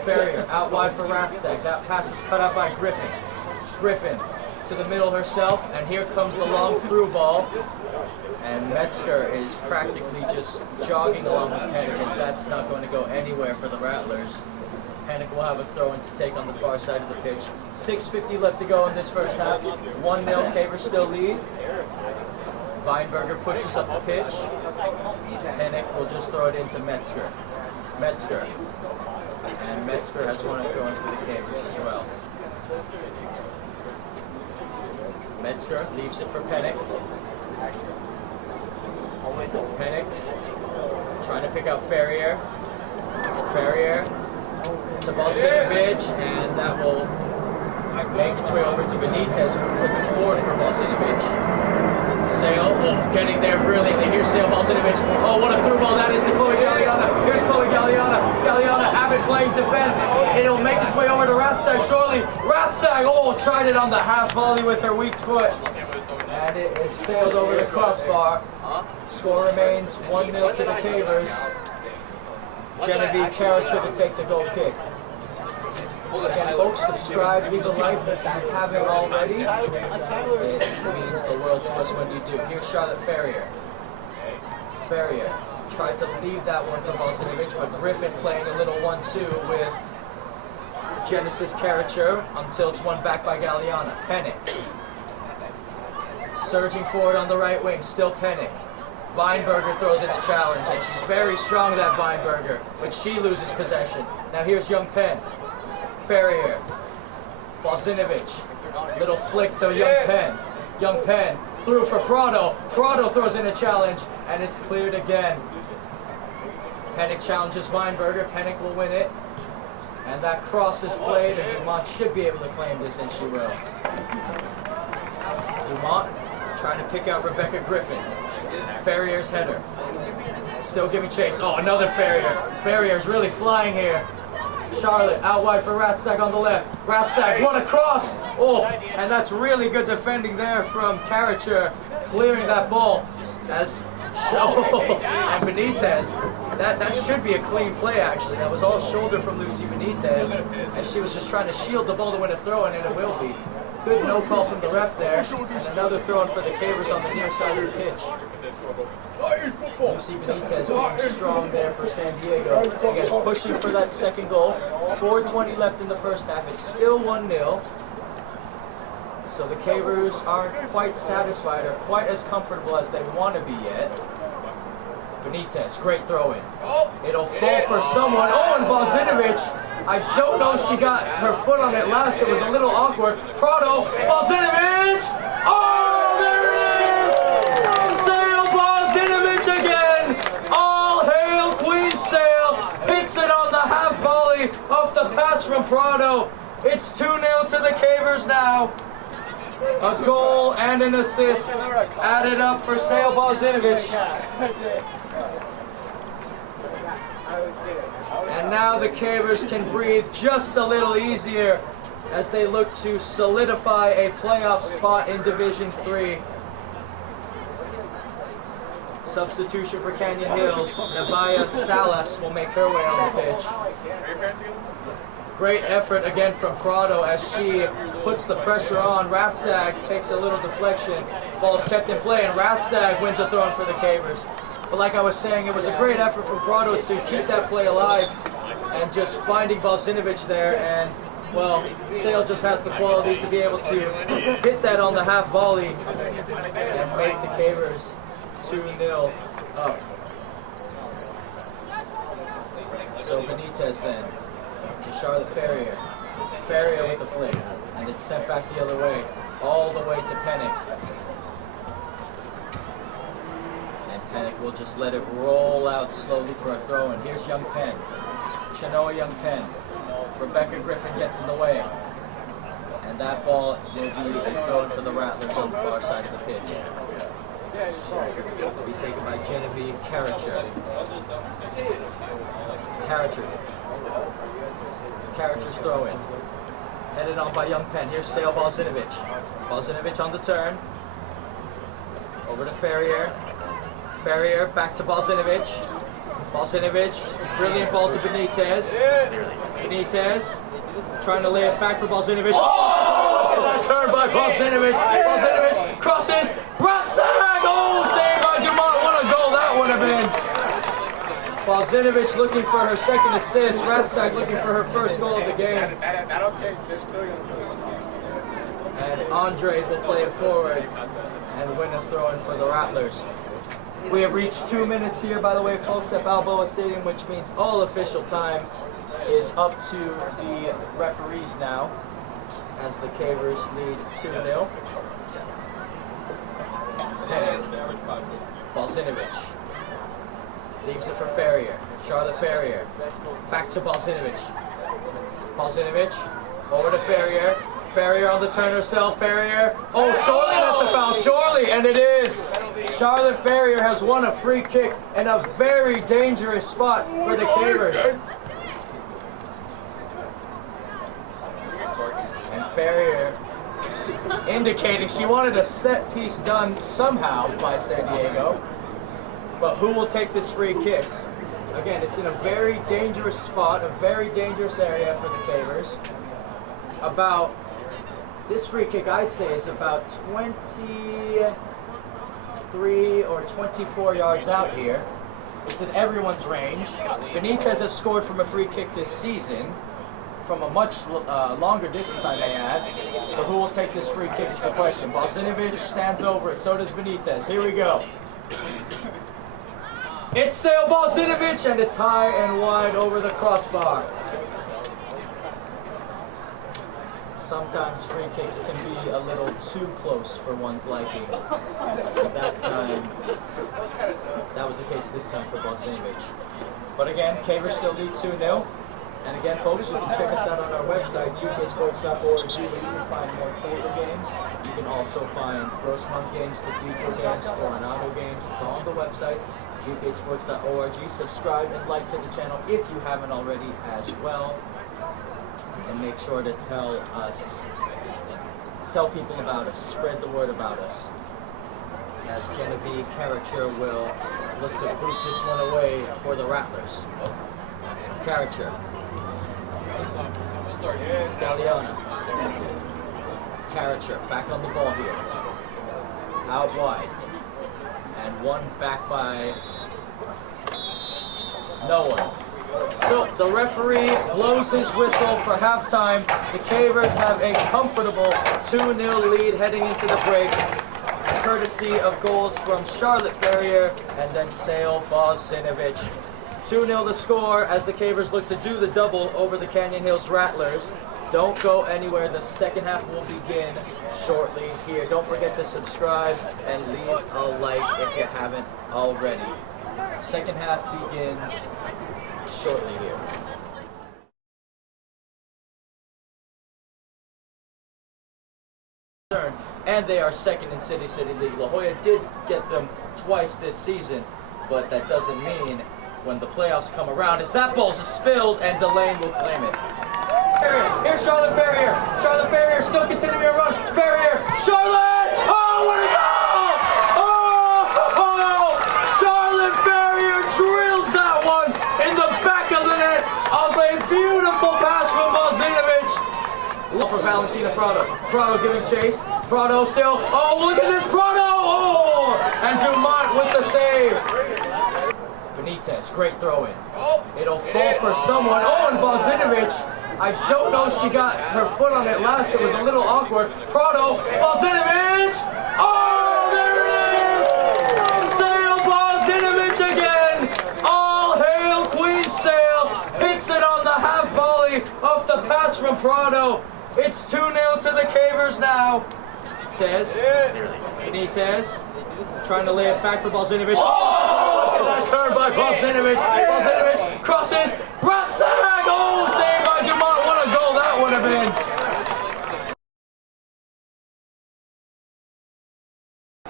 Ferrier out wide for Ratstag. That pass is cut out by Griffin. Griffin to the middle herself, and here comes the long through ball. And Metzger is practically just jogging along with Pennick, as that's not going to go anywhere for the Rattlers. Pennick will have a throw in to take on the far side of the pitch. 6:50 left to go in this first half. 1-0, Cavers still lead. Weinberger pushes up the pitch. Pennick will just throw it into Metzger. Metzger. And Metzger has one throw in for the Cavers as well. Metzger leaves it for Pennick. Pennick trying to pick out Ferrier. Ferrier to Balsinovic, and that will make its way over to Benitez, who will flip it forward for Balsinovic. Sale, getting there brilliantly. Here's Sale Balsinovic. Oh, what a through ball that is to Chloe Galliana. Here's Chloe Galliana. Galliana, Abbott playing defense. It'll make its way over to Ratstag shortly. Ratstag, tried it on the half volley with her weak foot. And it is sailed over the crossbar. Score remains 1-0 to the Cavers. Genevieve Character to take the goal kick. Again, folks, subscribe, leave a like if you haven't already. It means the world to us when you do. Here's Charlotte Ferrier. Ferrier tried to leave that one for Bosinovic, but Griffin playing a little 1-2 with Genesis Character until it's won back by Galliana. Pennick. Surging forward on the right wing, still Pennick. Weinberger throws in a challenge, and she's very strong, that Weinberger, but she loses possession. Now here's Young Penn. Ferrier. Bosinovic. Little flick to Young Penn. Young Penn through for Prado. Prado throws in a challenge, and it's cleared again. Pennick challenges Weinberger. Pennick will win it. And that cross is played, and Dumont should be able to claim this, and she will. Dumont trying to pick out Rebecca Griffin. Ferrier's header. Still giving chase. Oh, another Ferrier. Ferrier's really flying here. Charlotte out wide for Rathsack on the left. Rathsack, what a cross! Oh, and that's really good defending there from Caricher, clearing that ball as and Benitez. That should be a clean play, actually. That was all shoulder from Lucy Benitez, and she was just trying to shield the ball to win a throw, and it will be. Good no call from the ref there, and another throw in for the Cavers on the near side of the pitch. Lucy Benitez being strong there for San Diego. Again, pushing for that second goal. 4:20 left in the first half. It's still 1-0. So the Cavers aren't quite satisfied or quite as comfortable as they want to be yet. Benitez, great throw in. It'll fall for someone. Oh, and Bosinovic. I don't know if she got her foot on it last. It was a little awkward. Prado, Bosinovic. Oh, there it is! Sale Bosinovic again. All hail Queen Sale. Hits it on the half volley off the pass from Prado. It's 2-0 to the Cavers now. A goal and an assist added up for Sale Bosinovic. And now the Cavers can breathe just a little easier as they look to solidify a playoff spot in Division 3. Substitution for Canyon Hills. Nevaya Salas will make her way on the pitch. Great effort again from Prado as she puts the pressure on. Rathstag takes a little deflection. Ball's kept in play, and Rathstag wins a throw for the Cavers. But like I was saying, it was a great effort from Prado to keep that play alive and just finding Bosinovic there. And, well, Sale just has the quality to be able to hit that on the half volley and make the Cavers 2-0 up. So Benitez then to Charlotte Ferrier. Ferrier with the flick, and it's sent back the other way, all the way to Pennick. And Pennick will just let it roll out slowly for a throw, and here's Young Penn. Chenoa Young Penn. Rebecca Griffin gets in the way. And that ball will be a throw for the Rattlers on the far side of the pitch. To be taken by Genevieve Caricher. Caricher. Caricher's throw in. Headed on by Young Penn. Here's Sale Bosinovic. Bosinovic on the turn. Over to Ferrier. Ferrier back to Bosinovic. Bosinovic, brilliant ball to Benitez. Benitez trying to lay it back for Bosinovic. Oh! That turn by Bosinovic. Bosinovic crosses. Rathstag! Oh, saved by Dumont. What a goal that would have been. Bosinovic looking for her second assist. Rathstag looking for her first goal of the game. And Andre will play it forward and win a throw-in for the Rattlers. We have reached 2 minutes here, by the way, folks, at Balboa Stadium, which means all official time is up to the referees now, as the Cavers lead 2-0. Bosinovic leaves it for Ferrier. Charlotte Ferrier. Back to Bosinovic. Bosinovic over to Ferrier. Ferrier on the turn herself. Ferrier. Oh, surely that's a foul. Surely, and it is. Charlotte Ferrier has won a free kick in a very dangerous spot for the Cavers. And Ferrier indicating she wanted a set piece done somehow by San Diego. But who will take this free kick? Again, it's in a very dangerous spot, a very dangerous area for the Cavers. This free kick I'd say is about 23 or 24 yards out here. It's in everyone's range. Benitez has scored from a free kick this season, from a much longer distance I may add. But who will take this free kick is the question. Balzinovic stands over it, so does Benitez. Here we go. It's Sale Balzinovic, and it's high and wide over the crossbar. Sometimes free kicks can be a little too close for one's liking. That was the case this time for Balzinovic. But again, Cavers still lead 2-0. And again, folks, you can check us out on our website, gksports.org, where you can find more Caver games. You can also find Grossmont games, Cathedral games, Coronado games. It's all on the website, gksports.org. Subscribe and like to the channel if you haven't already as well. And make sure to tell people about us, spread the word about us. As Genevieve Karcher will look to boot this one away for the Rattlers. Karcher. Galliano. Karcher back on the ball here. Out wide. And one back by no one. So the referee blows his whistle for halftime. The Cavers have a comfortable 2-0 lead heading into the break, courtesy of goals from Charlotte Ferrier and then Sale Balzinovic. 2-0 the score as the Cavers look to do the double over the Canyon Hills Rattlers. Don't go anywhere. The second half will begin shortly here. Don't forget to subscribe and leave a like if you haven't already. Second half begins shortly here. And they are second in City League. La Jolla did get them twice this season, but that doesn't mean when the playoffs come around, as that ball's spilled and Delane will claim it. Here's Charlotte Ferrier. Charlotte Ferrier still continuing to run. Ferrier, Charlotte! Oh, what a goal! Oh! Charlotte Ferrier drills that one in the back of the net of a beautiful pass from Balzinovic. Look for Valentina Prado. Prado giving chase. Prado still. Oh, look at this Prado! Oh! And Dumont with the save. Benitez, great throw in. It'll fall for someone. Oh, and Balzinovic. I don't know if she got her foot on it last. It was a little awkward. Prado, Balzinovic. Oh, there it is! Sale Balzinovic again. All hail Queen Sale. Hits it on the half volley off the pass from Prado. It's 2-0 to the Cavers now. Benitez trying to lay it back for Balzinovic. Oh! That turn by Balzinovic. Balzinovic crosses. Ratstag! Oh, saved by Dumont. What a goal that would have been.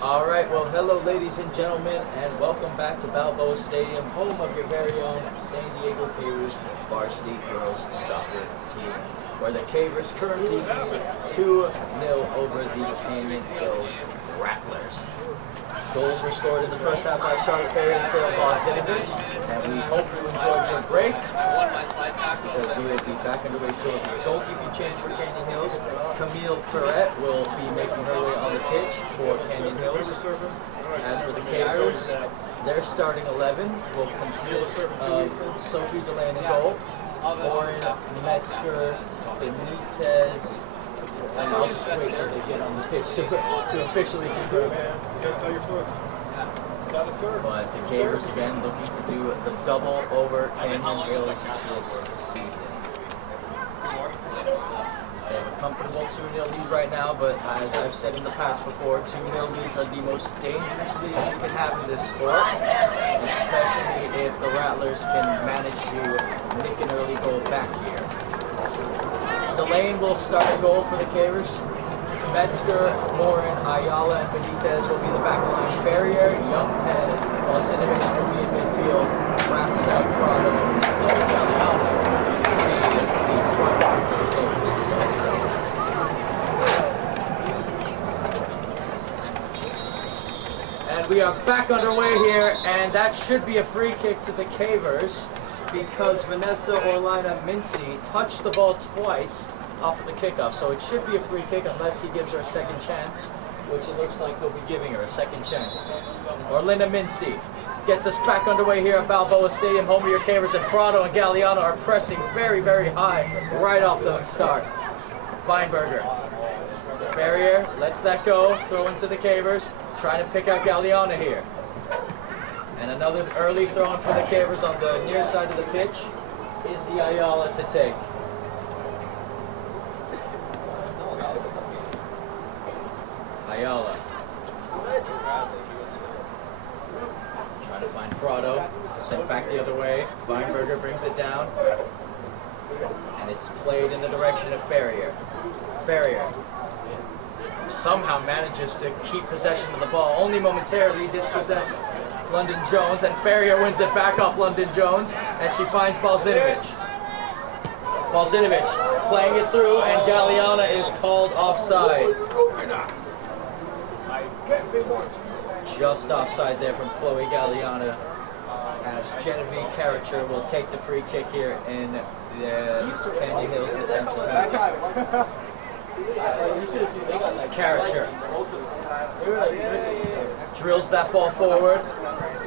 All right, well, hello, ladies and gentlemen, and welcome back to Balboa Stadium, home of your very own San Diego Cavers varsity girls soccer team, where the Cavers currently lead 2-0 over the Canyon Hills Rattlers. Goals were scored in the first half by Charlotte Ferrier and Sale Balzinovic, and we hope you enjoyed your break, because we will be back underway shortly. Goalkeeping change for Canyon Hills. Camille Ferret will be making her way on the pitch for Canyon Hills. As for the Cavers, their starting 11 will consist of Sophie Delane in goal, Lauren Metzger, Benitez, and I'll just wait till they get on the pitch to officially confirm it. But the Cavers again looking to do the double over Canyon Hills this season. They have a comfortable 2-0 lead right now, but as I've said in the past before, 2-0 leads are the most dangerous leads you can have in this sport, especially if the Rattlers can manage to nick an early goal back here. Delane will start a goal for the Cavers. Metzger, Morin, Ayala, and Benitez will be the back line. Ferrier, Young Penn, Balzinovic will be in midfield. Ratstad, Prado, and Galliano will be the front line for the Cavers to start this out. we are back underway here, and that should be a free kick to the Cavers because Vanessa Orlina Mincy touched the ball twice off of the kickoff. So it should be a free kick unless he gives her a second chance, which it looks like he'll be giving her a second chance. Orlina Mincy gets us back underway here at Balboa Stadium. Home of your Cavers, and Prado and Galliano are pressing very, very high right off the start. Weinberger. Ferrier lets that go, throw into the Cavers, trying to pick out Galliano here. And another early throw in for the Cavers on the near side of the pitch is the Ayala to take. Ayala. Trying to find Prado, sent back the other way. Weinberger brings it down. And it's played in the direction of Ferrier. Ferrier somehow manages to keep possession of the ball, only momentarily dispossessed London Jones, and Ferrier wins it back off London Jones, and she finds Balzinovic. Balzinovic playing it through, and Galliana is called offside. Just offside there from Chloe Galliana, as Genevieve Karracher will take the free kick here in the Canyon Hills defensive half. Karracher drills that ball forward.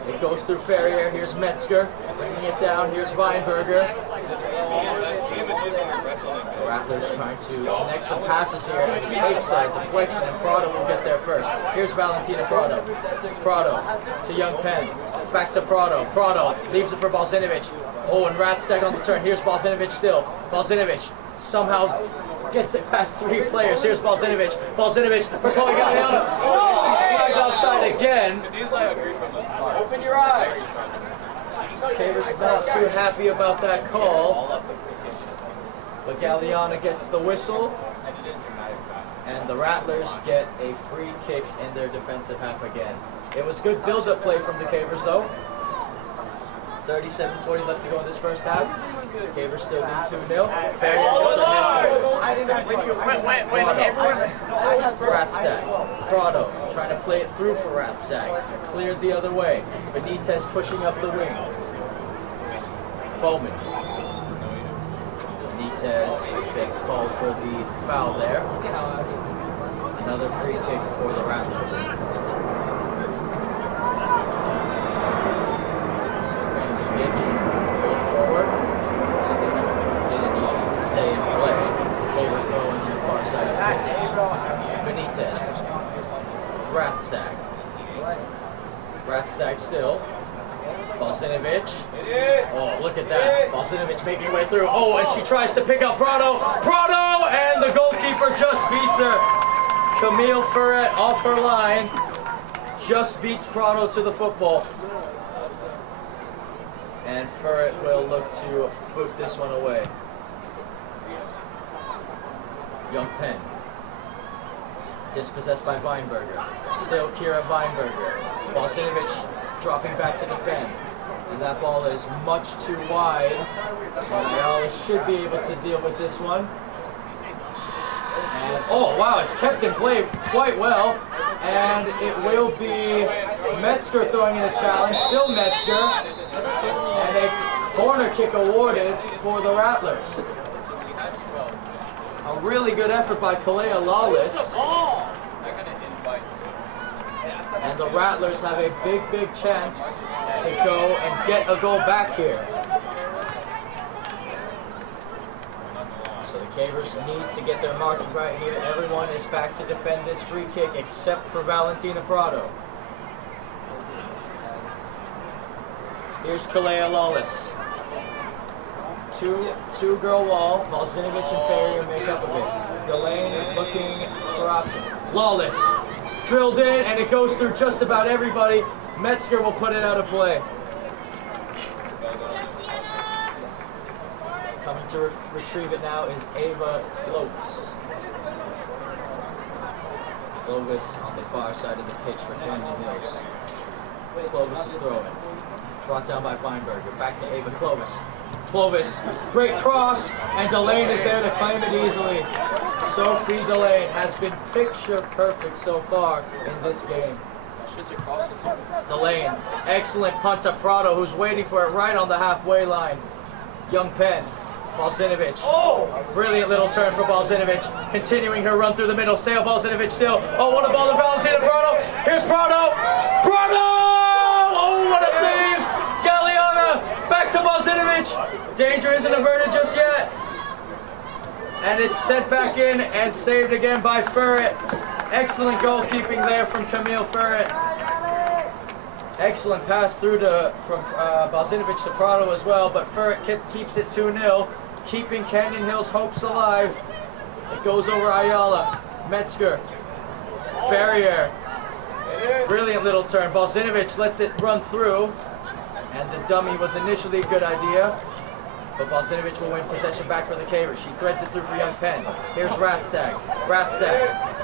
It goes through Ferrier. Here's Metzger bringing it down. Here's Weinberger. The Rattlers trying to connect some passes here. And the take side deflection, and Prado will get there first. Here's Valentina Prado. Prado to Young Penn. Back to Prado. Prado leaves it for Balzinovic. Oh, and Ratstag on the turn. Here's Balzinovic still. Balzinovic somehow gets it past three players. Here's Balzinovic. Balzinovic for Chloe Galliano. Oh, and she's flagged outside again. Open your eyes. Cavers not too happy about that call. But Galliana gets the whistle. And the Rattlers get a free kick in their defensive half again. It was good build-up play from the Cavers though. 37:40 left to go in this first half. Cavers still lead 2-0. Ferrier gets a head to it. Ratstag. Prado trying to play it through for Ratstag. Cleared the other way. Benitez pushing up the wing. Bowman. Benitez gets called for the foul there. Another free kick for the Rattlers. Forward. Didn't even stay in play. Cavers throwing to the far side of the pitch. Benitez. Ratstag. Ratstag still. Balzinovic. Oh, look at that. Balzinovic making her way through. Oh, and she tries to pick up Prado. Prado! And the goalkeeper just beats her. Camille Ferret off her line. Just beats Prado to the football. And Ferret will look to boot this one away. Young Penn. Dispossessed by Weinberger. Still Kira Weinberger. Balzinovic dropping back to defend. And that ball is much too wide. And Ayala should be able to deal with this one. And, oh wow, it's kept in play quite well. And it will be Metzger throwing in a challenge. Still Metzger. And a corner kick awarded for the Rattlers. A really good effort by Kalea Lawless. And the Rattlers have a big, big chance to go and get a goal back here. So the Cavers need to get their marking right here. Everyone is back to defend this free kick except for Valentina Prado. Here's Kalea Lawless. Two-girl wall. Balzinovic and Ferrier make up of it. Delane looking for options. Lawless drilled in, and it goes through just about everybody. Metzger will put it out of play. Coming to retrieve it now is Ava Clovis. Clovis on the far side of the pitch for Canyon Hills. Clovis is throwing. Brought down by Weinberger. Back to Ava Clovis. Clovis, great cross, and Delane is there to claim it easily. Sophie Delane has been picture perfect so far in this game. Shit's across us. Delane, excellent punt to Prado, who's waiting for it right on the halfway line. Young Penn, Balzinovic. Oh! Brilliant little turn for Balzinovic. Continuing her run through the middle. Sale Balzinovic still. Oh, what a ball to Valentina Prado. Here's Prado. Prado! Oh, what a save! Galeana back to Balzinovic. Danger isn't averted just yet. And it's sent back in and saved again by Furret. Excellent goalkeeping there from Camille Furret. Excellent pass through from Balzinovic to Prado as well, but Furret keeps it 2-0, keeping Canyon Hill's hopes alive. It goes over Ayala, Metzger, Ferrier. Brilliant little turn. Balzinovic lets it run through, and the dummy was initially a good idea, but Balzinovic will win possession back for the Cavers. She threads it through for Young Penn. Here's Rathstag. Rathstag.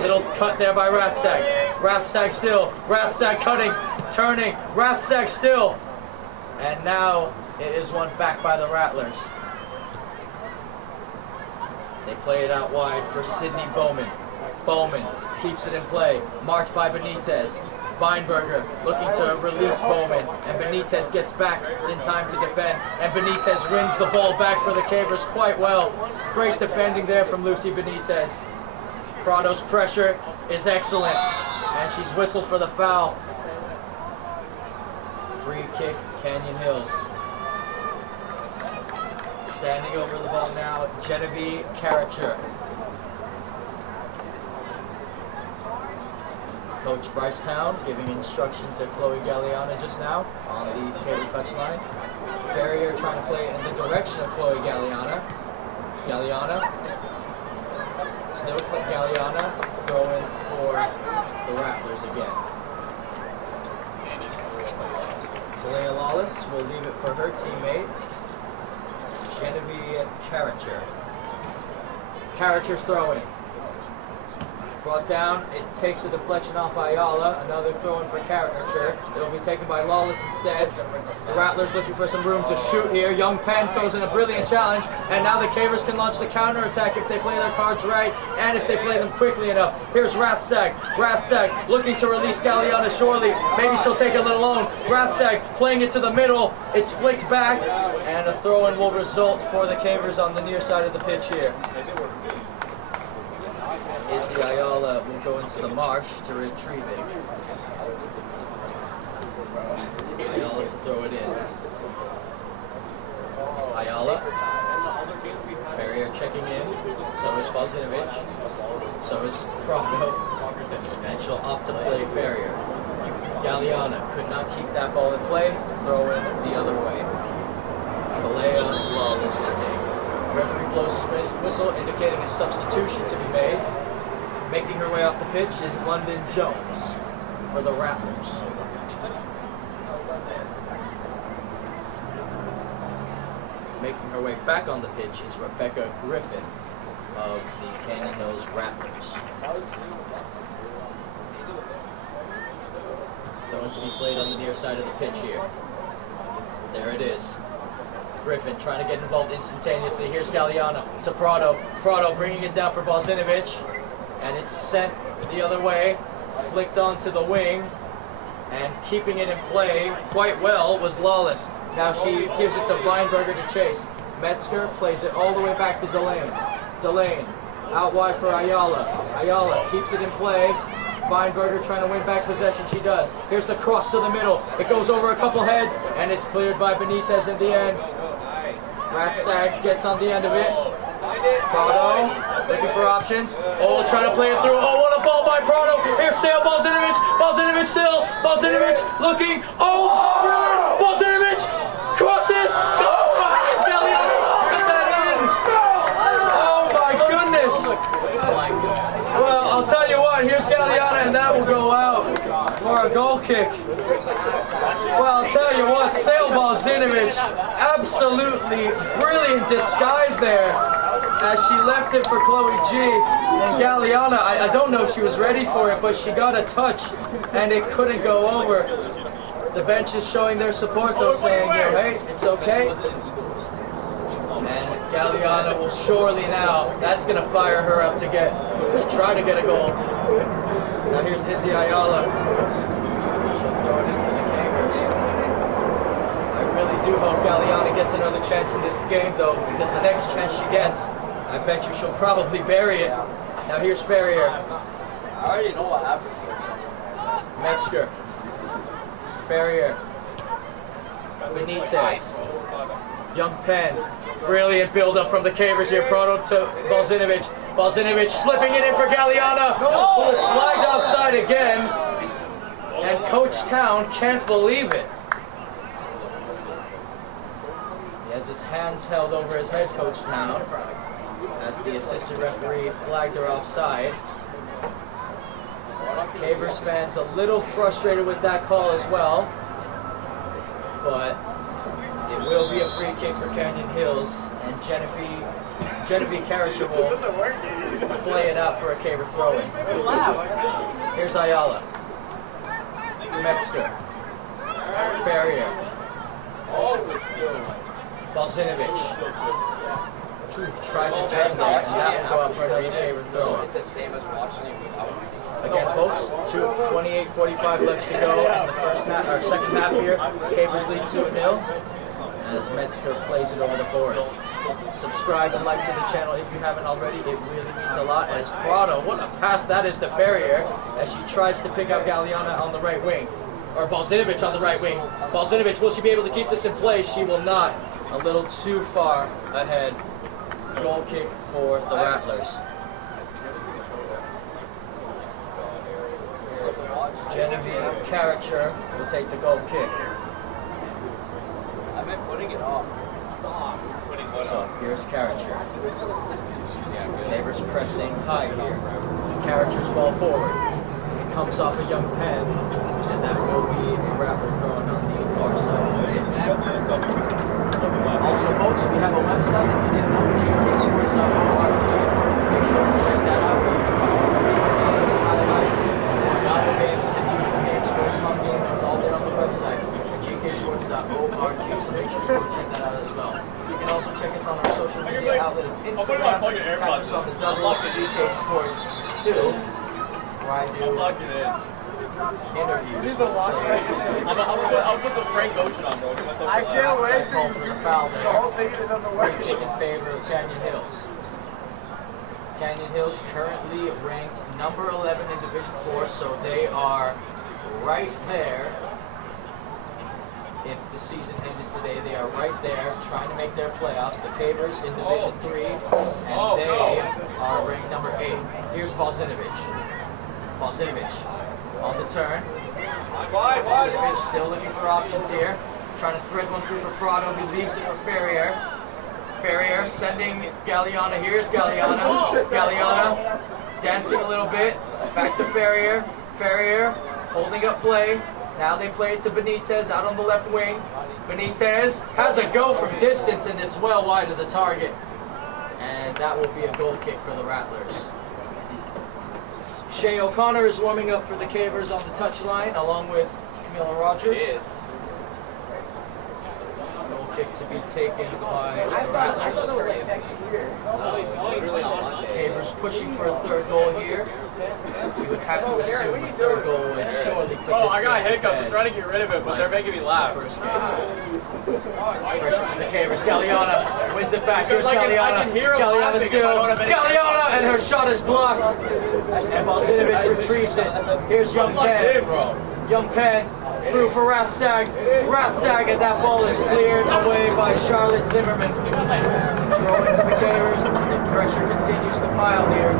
Little cut there by Rathstag. Rathstag still. Rathstag cutting, turning. Rathstag still. And now it is won back by the Rattlers. They play it out wide for Sydney Bowman. Bowman keeps it in play. Marked by Benitez. Weinberger looking to release Bowman. And Benitez gets back in time to defend. And Benitez wins the ball back for the Cavers quite well. Great defending there from Lucy Benitez. Prado's pressure is excellent, and she's whistled for the foul. Free kick, Canyon Hills. Standing over the ball now, Genevieve Karracher. Coach Brycetown giving instruction to Chloe Galeana just now on the Caver touchline. Ferrier trying to play in the direction of Chloe Galeana. Galeana. Still Galeana throwing for the Rattlers again. Zelaya Lawless will leave it for her teammate, Genevieve Karracher. Karracher's throwing. Brought down, it takes a deflection off Ayala, another throw in for Karracher. It'll be taken by Lawless instead. The Rattlers looking for some room to shoot here. Young Penn throws in a brilliant challenge, and now the Cavers can launch the counterattack if they play their cards right, and if they play them quickly enough. Here's Rathstag. Rathstag looking to release Galeana Shorely. Maybe she'll take it alone. Rathstag playing it to the middle. It's flicked back, and a throw-in will result for the Cavers on the near side of the pitch here. Izzy Ayala will go into the marsh to retrieve it. Ayala to throw it in. Ayala. Ferrier checking in. So is Balzinovic. So is Prado. And she'll opt to play Ferrier. Galeana could not keep that ball in play. Throw in the other way. Kalea Lawless to take. Referee blows his whistle, indicating a substitution to be made. Making her way off the pitch is London Jones for the Rattlers. Making her way back on the pitch is Rebecca Griffin of the Canyon Hills Rattlers. Thrown to be played on the near side of the pitch here. There it is. Griffin trying to get involved instantaneously. Here's Galeana to Prado. Prado bringing it down for Balzinovic. And it's sent the other way, flicked onto the wing, and keeping it in play quite well was Lawless. Now she gives it to Weinberger to chase. Metzger plays it all the way back to Delane. Delane, out wide for Ayala. Ayala keeps it in play. Weinberger trying to win back possession, she does. Here's the cross to the middle. It goes over a couple heads, and it's cleared by Benitez in the end. Rathstag gets on the end of it. Prado, looking for options. Oh, trying to play it through. Oh, what a ball by Prado. Here's Sale Balzinovic. Balzinovic still. Balzinovic looking. Oh, Balzinovic crosses. Oh, it's Galeana. Get that in. Oh, my goodness. Well, I'll tell you what. Here's Galeana, and that will go out for a goal kick. Well, I'll tell you what. Sale Balzinovic, absolutely brilliant disguise there, as she left it for Chloe G. And Galeana, I don't know if she was ready for it, but she got a touch and it couldn't go over. The bench is showing their support though, saying, yeah, hey, it's okay. And Galeana will surely now, that's going to fire her up to try to get a goal. Now here's Izzy Ayala. She'll throw it in for the Cavers. I really do hope Galeana gets another chance in this game, though, because the next chance she gets, I bet you she'll probably bury it. Now here's Ferrier. I already know what happens here. Metzger. Ferrier. Benitez. Young Penn. Brilliant build-up from the Cavers here. Proto to Balzinovic. Balzinovic slipping it in for Galeana, who is flagged offside again. And Coach Town can't believe it. He has his hands held over his head, Coach Town, as the assistant referee flagged her offside. Cavers fans a little frustrated with that call as well, but it will be a free kick for Canyon Hills, and Genevieve Carriger will play it out for a Caver throw-in. Here's Ayala. Metzger. Ferrier. Balzinovic. Tried to turn that, and that will go up for another Caver throw-in. It's the same as watching it without reading it. Again, folks, 28:45 left to go in the first half, or second half here. Cavers lead 2-0 as Metzger plays it over the board. Subscribe and like to the channel if you haven't already. It really means a lot. As Prado, what a pass that is to Ferrier as she tries to pick out Galeana on the right wing, or Balzinovic on the right wing. Balzinovic, will she be able to keep this in place? She will not. A little too far ahead. Goal kick for the Rattlers. Genevieve Carriger will take the goal kick. I've been putting it off. So here's Carriger. Cavers pressing high here. Carriger's ball forward. It comes off a Young Penn, and that will be a Rattler thrown on the far side. Also, folks, we have a website. If you didn't know, gksports.org. Make sure to check that out. You can find all the games, highlights, novel games, individual games, scores, home games. It's all there on the website. gksports.org. So make sure to check that out as well. You can also check us on our social media outlet of Instagram. Catch us on the double GK Sports 2, where I do interviews. I'll put some Frank Ocean on, bro. I can't wait Call for the foul the there. whole thing it doesn't work. Free kick in favor of Canyon Hills. Canyon Hills currently ranked number 11 in Division 4, so they are right there. If the season ended today, they are right there trying to make their playoffs. The Cavers in Division 3, and they are ranked number 8. Here's Balzinovic. Balzinovic on the turn. Balzinovic still looking for options here. Trying to thread one through for Prado. He leaves it for Ferrier. Ferrier sending Galeana. Here's Galeana. Galeana dancing a little bit. Back to Ferrier. Ferrier holding up play. Now they play it to Benitez out on the left wing. Benitez has a go from distance, and it's well wide of the target. And that will be a goal kick for the Rattlers. Shay O'Connor is warming up for the Cavers on the touchline, along with Camilla Rogers. Goal kick to be taken by the Rattlers. Cavers pushing for a third goal here. You would have to assume the third goal would surely take this. Oh, I got game to hiccups. bed. I'm trying to get rid of it, but they're making me laugh. First game. Pressure from the Cavers. Galeana wins it back. Here's I Galeana. can hear him Galeana laughing if I still. don't have any Galeana, and her shot is blocked. And Balzinovic retrieves it. Here's Young Penn. bro. Young Penn through for Rathstag. Rathstag, and that ball is cleared away by Charlotte Zimmerman. Throw it to the Cavers. The pressure continues to pile here.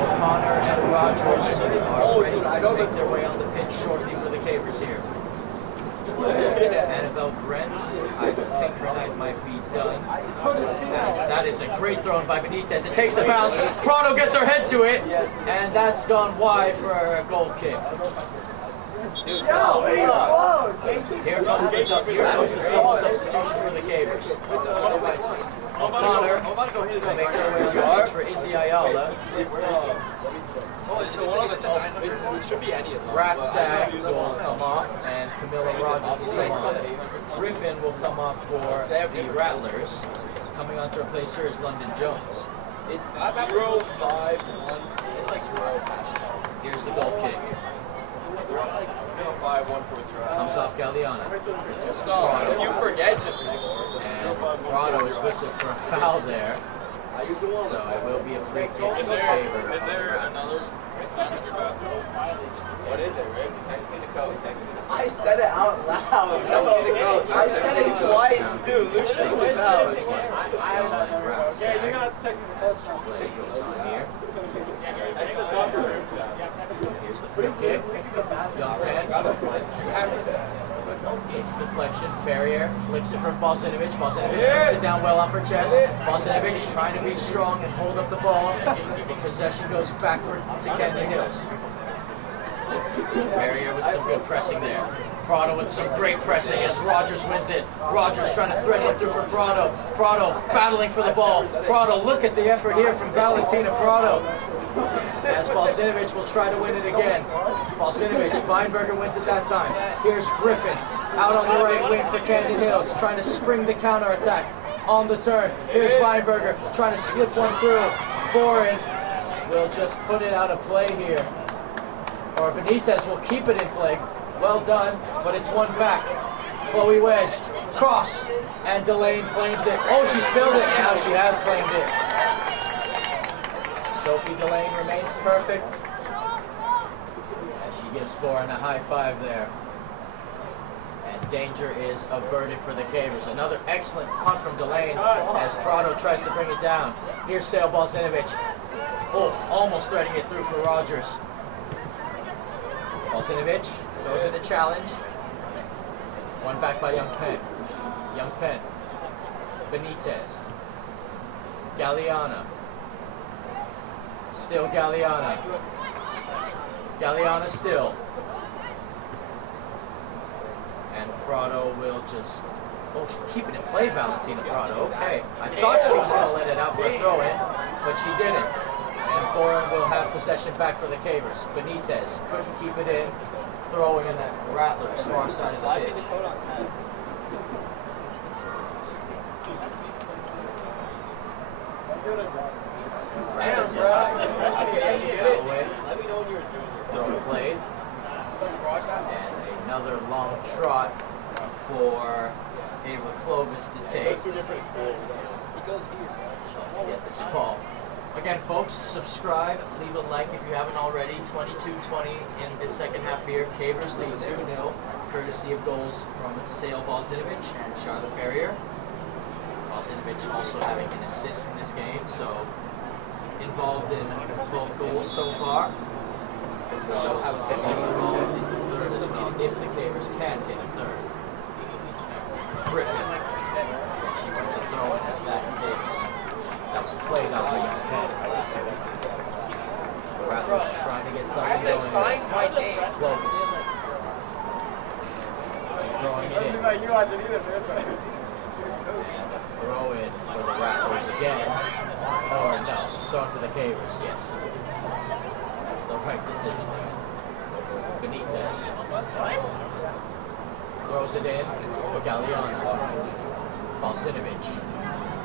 O'Connor and Rogers are ready to make their way on the pitch shortly for the Cavers here. Annabelle Brents, I think her night might be done. That is a great throw by Benitez. It takes a bounce. Prado gets her head to it, and that's gone wide for a goal kick. Here comes the double substitution for the Cavers. O'Connor will make her way on the pitch for Izzy Ayala. It should be any of them. Rathstag will come off, and Miller Rogers will come on. Griffin will come off for the Rattlers. Coming on to replace her is London Jones. It's 0-5-1. It's like 0 Here's the goal kick. 0-5-1-4-0. Comes off Galliana. Just if you forget, just next. And Prado is whistled for a foul there. So it will be a free kick in favor. Is there another sign on your vest? What is it, Rick? Text me the code. I said it out loud. I said it twice, dude. Lucius was out. Yeah, you're not technically close. Play goes on here. Here's the free kick. Young Penn. Takes the deflection. Ferrier flicks it for Bosinovic. Bosinovic brings it down well off her chest. Bosinovic trying to be strong and hold up the ball. But possession goes back to Canyon Hills. Ferrier with some good pressing there. Prado with some great pressing as Rogers wins it. Rogers trying to thread it through for Prado. Prado battling for the ball. Prado, look at the effort here from Valentina Prado. As Balsinovic will try to win it again. Balsinovic, Weinberger wins it that time. Here's Griffin out on the right wing for Canyon Hills, trying to spring the counterattack on the turn. Here's Weinberger trying to slip one through. Boren will just put it out of play here. Or Benitez will keep it in play. Well done, but it's one back. Chloe Wedge, cross, and Delane claims it. Oh, she spilled it. Now she has claimed it. Sophie Delane remains perfect. As she gives Boren a high five there. And danger is averted for the Cavers. Another excellent punt from Delane as Prado tries to bring it down. Here's Sale Balsinovic. Oh, almost threading it through for Rogers. Balsinovic goes in the challenge. One back by Young Penn. Young Penn. Benitez. Galliana. Still Galliana. Galliana still. And Prado will just... Oh, she'll keep it in play, Valentina Prado. Okay. I thought she was going to let it out for a throw-in, but she didn't. And Boren will have possession back for the Cavers. Benitez couldn't keep it in. Throwing in that Rattlers far side of the pitch. Rattlers throw played. And another long trot for Ava Clovis to take. To get this ball. Again, folks, subscribe, leave a like if you haven't already. 22-20 in the second half here. Cavers lead 2-0, courtesy of goals from Sale Balsinovic and Charlotte Ferrier. Balsinovic also having an assist in this game, so involved in both goals so far. So involved in the third as well, if the Cavers can get a third. Griffin. She wins a throw in as that takes. That was played off of Young Penn. The Rattlers trying to get something going. Sign my name. Clovis. Throwing it in. Doesn't like you watch it either, bitch. And a throw in for the Rattlers again. Or no, throwing for the Cavers, yes. That's the right decision there. Benitez. What? Throws it in for Galliana. Balsinovic.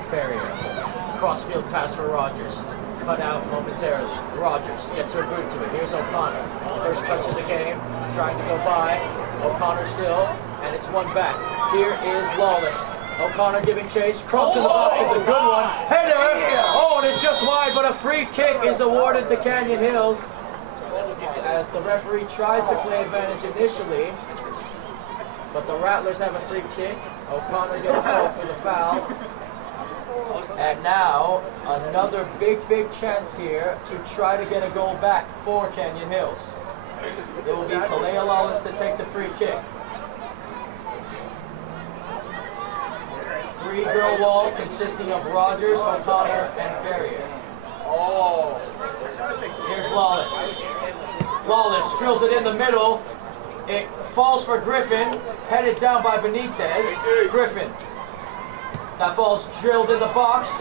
Ferrier. Crossfield pass for Rogers. Cut out momentarily. Rogers gets her boot to it. Here's O'Connor. First touch of the game. Trying to go by. O'Connor still. And it's one back. Here is Lawless. O'Connor giving chase. Crossing the box is a good one. Header! Oh, and it's just wide, but a free kick is awarded to Canyon Hills. As the referee tried to play advantage initially. But the Rattlers have a free kick. O'Connor gets called for the foul. And now, another big chance here to try to get a goal back for Canyon Hills. It will be Kalea Lawless to take the free kick. Three-girl wall consisting of Rogers, O'Connor, and Ferrier. Oh, here's Lawless. Lawless drills it in the middle. It falls for Griffin, headed down by Benitez. Griffin. That ball's drilled in the box.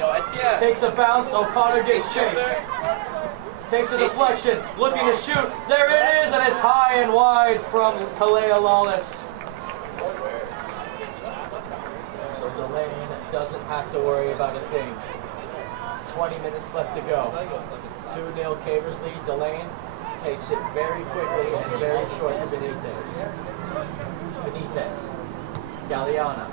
Takes a bounce. O'Connor gets chase. Takes a deflection. Looking to shoot. There it is, and it's high and wide from Kalea Lawless. So Delane doesn't have to worry about a thing. 20 minutes left to go. 2-0 Cavers lead. Delane takes it very quickly and very short to Benitez. Galeana.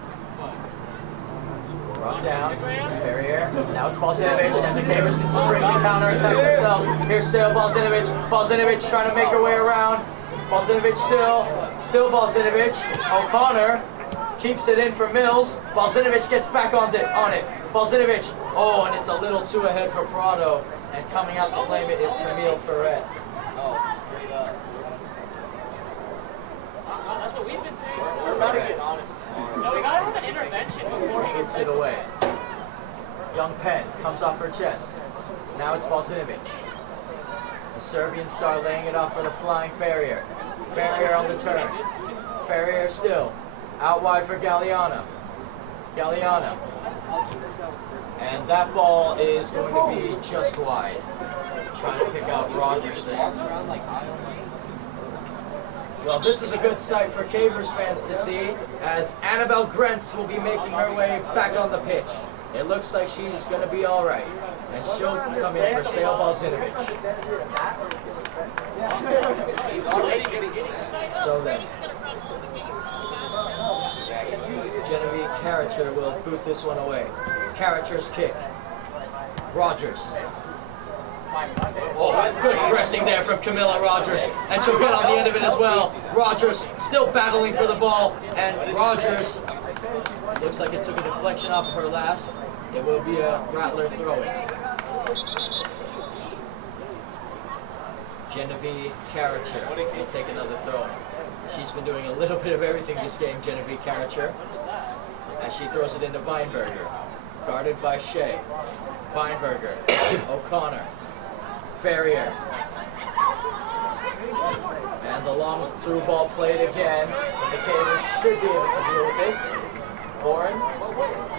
Brought down. Ferrier. Now it's Balzinovic, and the Cavers can spring to counterattack themselves. Here's Sale Balzinovic. Balzinovic trying to make her way around. Balzinovic still Balzinovic. O'Connor keeps it in for Mills. Balzinovic gets back on it. Balzinovic. Oh, and it's a little too ahead for Prado. And coming out to claim it is Camille Ferret. Oh, straight up. That's what we've been saying. We're about to get on it. No, we gotta have an intervention before he Gets it away. Young Penn comes off her chest. Now it's Balzinovic. The Serbian star laying it off for the flying Ferrier. Ferrier on the turn. Ferrier still. Out wide for Galeana. Galeana. And that ball is going to be just wide. Trying to pick out Rogers there. Well, this is a good sight for Cavers fans to see, as Annabelle Grentz will be making her way back on the pitch. It looks like she's going to be all right, and she'll come in for Sale Balzinovic. So then, Genevieve Karracher will boot this one away. Karracher's kick. Rogers. Oh, good pressing there from Camilla Rogers, and she'll get on the end of it as well. Rogers still battling for the ball, and Rogers looks like it took a deflection off of her last. It will be a Rattler throw-in. Genevieve Karracher will take another throw. She's been doing a little bit of everything this game, Genevieve Karracher, as she throws it into Weinberger, guarded by Shea. Weinberger, O'Connor, Ferrier, and the long through ball played again. The Cavers should be able to deal with this. Bourne,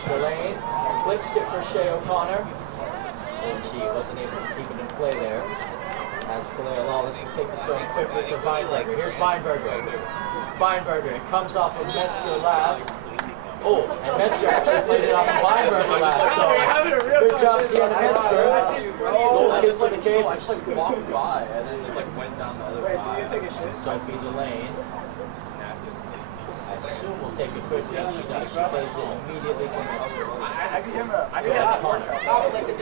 Delane, flips it for Shea O'Connor, and she wasn't able to keep it in play there. As Kalea Lawless will take this going quickly to Weinberger. Here's Weinberger. Weinberger, it comes off of Metzger last. Oh, and Metzger actually played it off of Weinberger last, so good job, Sienna Metzger. Goal kick for the Cavers. walked by and then just like went down the other way. So you take a shit. Sophie Delane. I assume we'll take a quick shot. She plays it immediately to Metzger. I give him a. I give him a. No, like the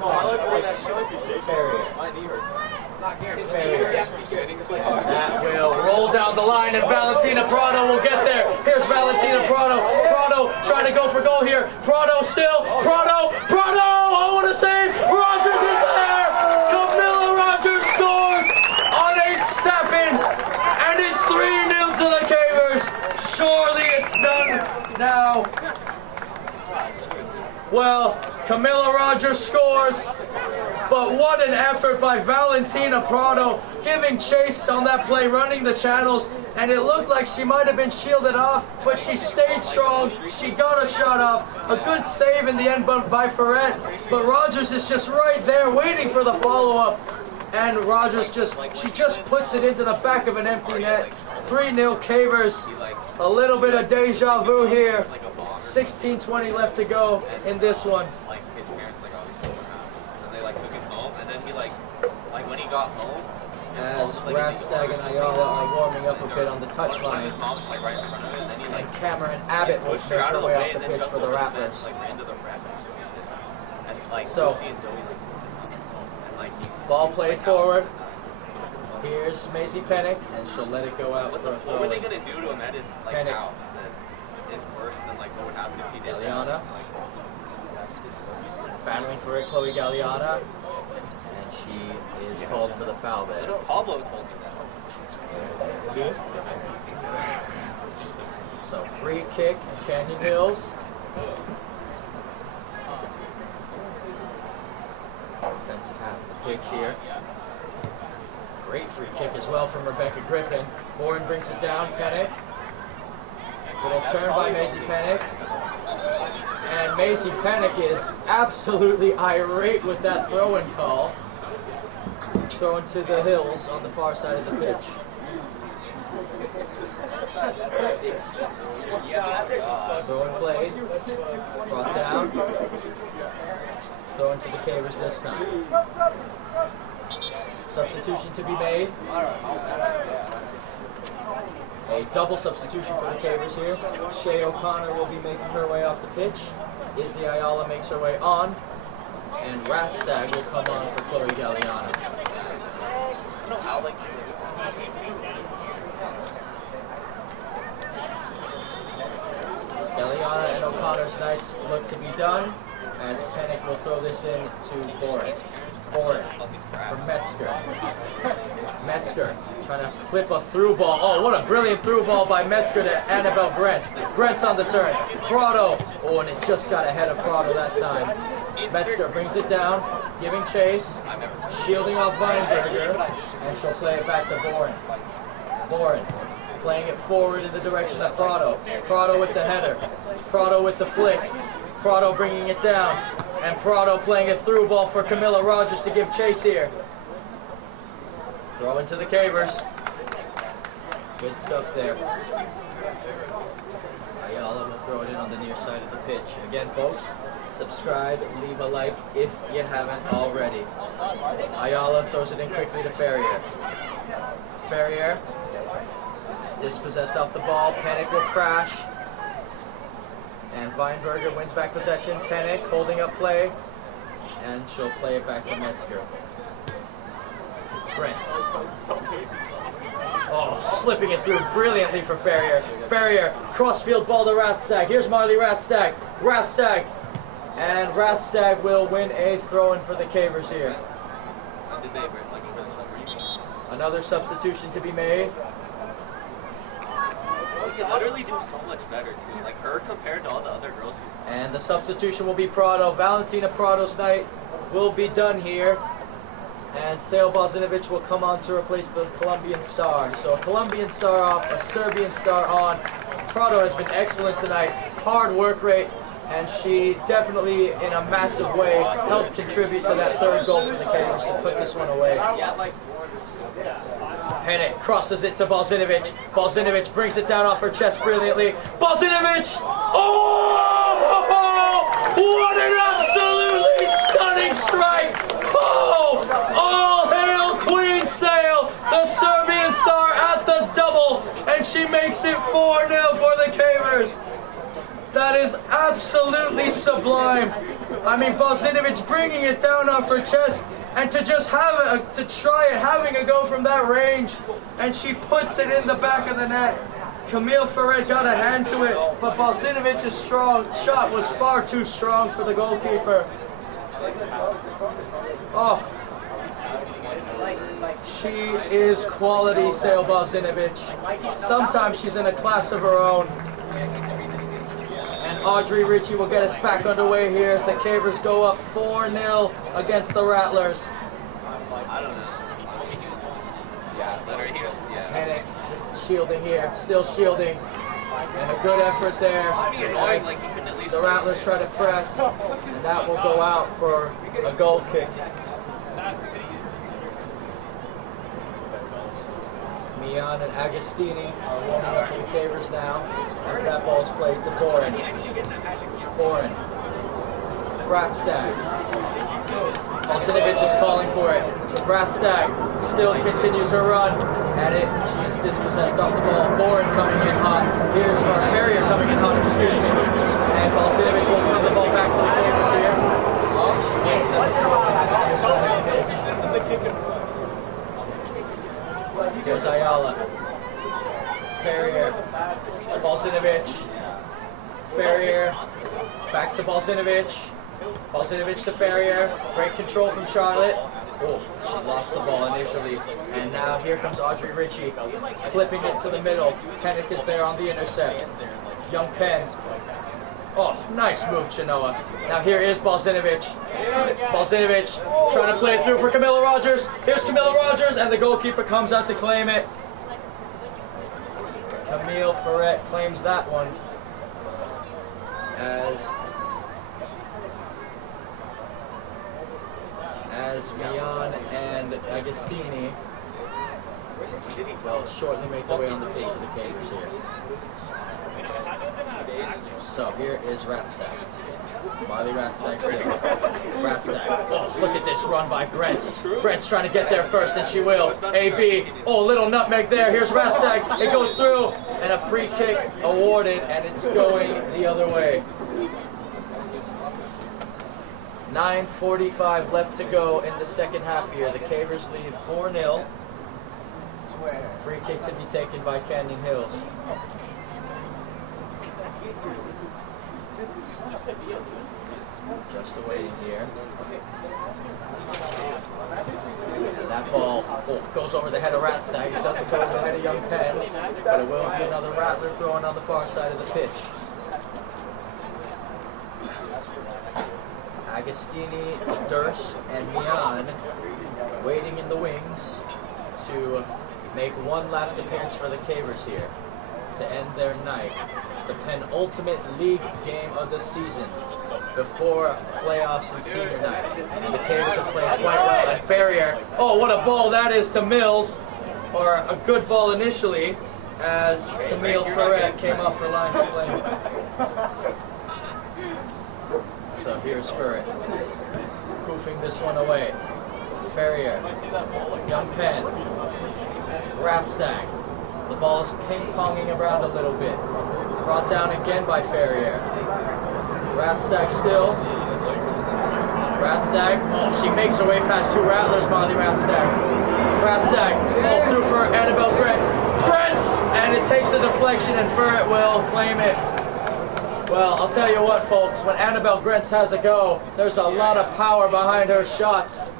No, I like the way that showed to shake. Ferrier. My knee hurt. not guaranteed. Ferrier. You have to be good. It's like That will roll down the line, and Valentina Prado will get there. Here's Valentina Prado. Prado trying to go for goal here. Prado still. Prado. I want to say Rogers is there. Camilla Rogers scores on a Sapin, and it's 3-0 to the Cavers. Surely it's done now. Well, Camilla Rogers scores. But what an effort by Valentina Prado, giving chase on that play, running the channels, and it looked like she might have been shielded off, but she stayed strong. She got a shot off. A good save in the end by Ferret, but Rogers is just right there waiting for the follow-up. And Rogers just puts it into the back of an empty net. 3-0 Cavers. A little bit of deja vu here. 16:20 left to go in this one. Like his parents obviously were around, and they took him home, and then he when he got home, As Rathstag and Ayala are warming up a bit on the touchline, his mom's right in front of him, and then he and Cameron Abbott will pushed make her out her of the way way off the and then pitch jumped for the over the Rattlers. fence, ran into the Rattlers and So, Lucy and Zoe he Ball was played out. forward. Here's Maisie Pennick, and she'll let it go out for a What were they throw. gonna do to him at his Pennick. house that is worse than what would happen if he did Galeana. that? Battling for it, Chloe Galeana, and she is called for the foul there. Pablo told me that. So free kick, Canyon Hills. Defensive half of the pitch here. Great free kick as well from Rebecca Griffin. Bourne brings it down, Pennick. Little turn by Maisie Pennick. And Maisie Pennick is absolutely irate with that throw-in call. Thrown to the hills on the far side of the pitch. yeah, that's actually fucked Remember when played, brought down, thrown to the Cavers this time. Substitution to be made. A double substitution for the Cavers here. Shea O'Connor will be making her way off the pitch. Izzy Ayala makes her way on. And Rathstag will come on for Chloe Galliano. Galliana and O'Connor's nights look to be done as Pennick will throw this in to Boren. Boren for Metzger. Metzger trying to clip a through ball. Oh, what a brilliant through ball by Metzger to Annabelle Brentz. Brentz on the turn. Prado. Oh, and it just got ahead of Prado that time. Metzger brings it down, giving chase, shielding off Weinberger, and she'll play it back to Boren. Boren playing it forward in the direction of Prado. Prado with the header. Prado with the flick. Prado bringing it down. And Prado playing a through ball for Camilla Rogers to give chase here. Throw into the Cavers. Good stuff there. Ayala will throw it in on the near side of the pitch. Again, folks, subscribe, leave a like if you haven't already. Ayala throws it in quickly to Ferrier. Ferrier, dispossessed off the ball. Pennick will crash. And Weinberger wins back possession. Pennick holding up play. And she'll play it back to Metzger. Brentz. Oh, slipping it through brilliantly for Ferrier. Ferrier, crossfield ball to Rathstag. Here's Marley Rathstag. Rathstag. And Rathstag will win a throw-in for the Cavers here. Another substitution to be made. She could literally do so much better too. Like her compared to all the other girls she's. And the substitution will be Prado. Valentina Prado's night will be done here. And Sale Bozinovic will come on to replace the Colombian star. So a Colombian star off, a Serbian star on. Prado has been excellent tonight. Hard work rate. And she definitely, in a massive way, helped contribute to that third goal for the Cavers to put this one away. Pennick crosses it to Bozinovic. Bozinovic brings it down off her chest brilliantly. Bozinovic! Oh! What an absolutely stunning strike! Oh! All hail Queen Sale, the Serbian star at the double, and she makes it 4-0 for the Cavers. That is absolutely sublime. I mean, Bozinovic bringing it down off her chest, and to just have to try it, having a go from that range, and she puts it in the back of the net. Camille Ferret got a hand to it, but Bozinovic's shot was far too strong for the goalkeeper. Oh, she is quality, Sale Bozinovic. Sometimes she's in a class of her own. And Audrey Ritchie will get us back underway here as the Cavers go up 4-0 against the Rattlers. I don't know. Yeah, let her here. Yeah. Pennick shielding here, still shielding. And a good effort there. Annoying, like you can at least The Rattlers try to press, and that will go out for a goal kick. Mian and Agostini are warming up for the Cavers now as that ball is played to Boren. Boren. Rathstag. Bozinovic is calling for it. Rathstag still continues her run. At it, she's dispossessed off the ball. Boren coming in hot. Here's Ferrier coming in hot, excuse me. And Bozinovic will win the ball back for the Cavers here. She wins the throw on the other side of the pitch. This is the kick and run. Here's Ayala. Ferrier. Bozinovic. Ferrier. Back to Bozinovic. Bozinovic to Ferrier. Great control from Charlotte. Oh, she lost the ball initially. And now here comes Audrey Ritchie. Flipping it to the middle. Pennick is there on the intercept. Young Penn. Oh, nice move, Chinoa. Now here is Bozinovic. Bozinovic trying to play it through for Camilla Rogers. Here's Camilla Rogers, and the goalkeeper comes out to claim it. Camille Ferret claims that one. As Mian and Agostini will shortly make their way on the pitch for the Cavers here. So here is Ratstag. Marley Ratstag still. Ratstag. Oh, look at this run by Brent's. Brent's trying to get there first, and she will. AB. Oh, little nutmeg there. Here's Ratstag. It goes through, and a free kick awarded, and it's going the other way. 9:45 left to go in the second half here. The Cavers lead 4-0. Free kick to be taken by Canyon Hills. Just awaiting here. And that ball goes over the head of Ratstag. It doesn't go over the head of Young Penn, but it will be another Rattler throwing on the far side of the pitch. Agostini, Durst, and Mian waiting in the wings to make one last appearance for the Cavers here to end their night. The penultimate league game of the season before playoffs and senior night. And the Cavers have played quite well. And Ferrier, oh, what a ball that is to Mills, or a good ball initially as Camille Ferret came off her line to play. So here's Ferret, poofing this one away. Ferrier, Young Penn, Ratstag. The ball is ping-ponging around a little bit. Brought down again by Ferrier. Ratstag still. Ratstag, oh, she makes her way past two Rattlers, Molly Ratstag. Ratstag, oh, through for Annabelle Grentz. Grentz! And it takes a deflection and Ferret will claim it. Well, I'll tell you what, folks, when Annabelle Grentz has a go, there's a lot of power behind her shots.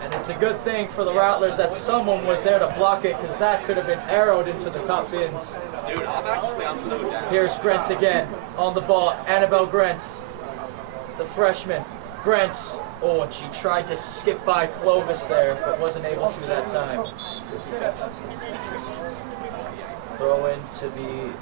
And it's a good thing for the Rattlers that someone was there to block it, because that could have been arrowed into the top bins. Dude, I'm so down. Here's Grentz again on the ball. Annabelle Grentz, the freshman. Grentz, oh, and she tried to skip by Clovis there, but wasn't able to that time. Throw in to be...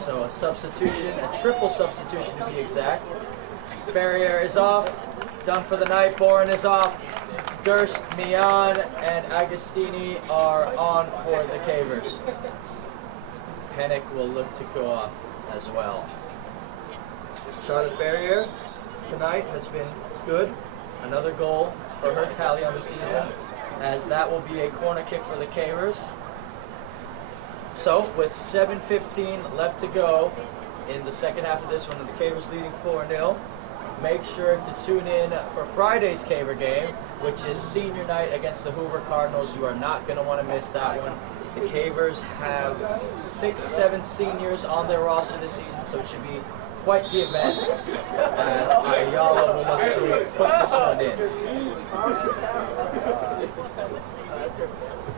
So a substitution, a triple substitution to be exact. Ferrier is off, done for the night. Boren is off. Durst, Mian, and Agostini are on for the Cavers. Pennick will look to go off as well. Charlotte Ferrier tonight has been good. Another goal for her tally on the season, as that will be a corner kick for the Cavers. So, with 7:15 left to go in the second half of this one, and the Cavers leading 4-0, make sure to tune in for Friday's Caver game, which is senior night against the Hoover Cardinals. You are not going to want to miss that one. The Cavers have 6-7 seniors on their roster this season, so it should be quite the event, as Ayala will look to put this one in.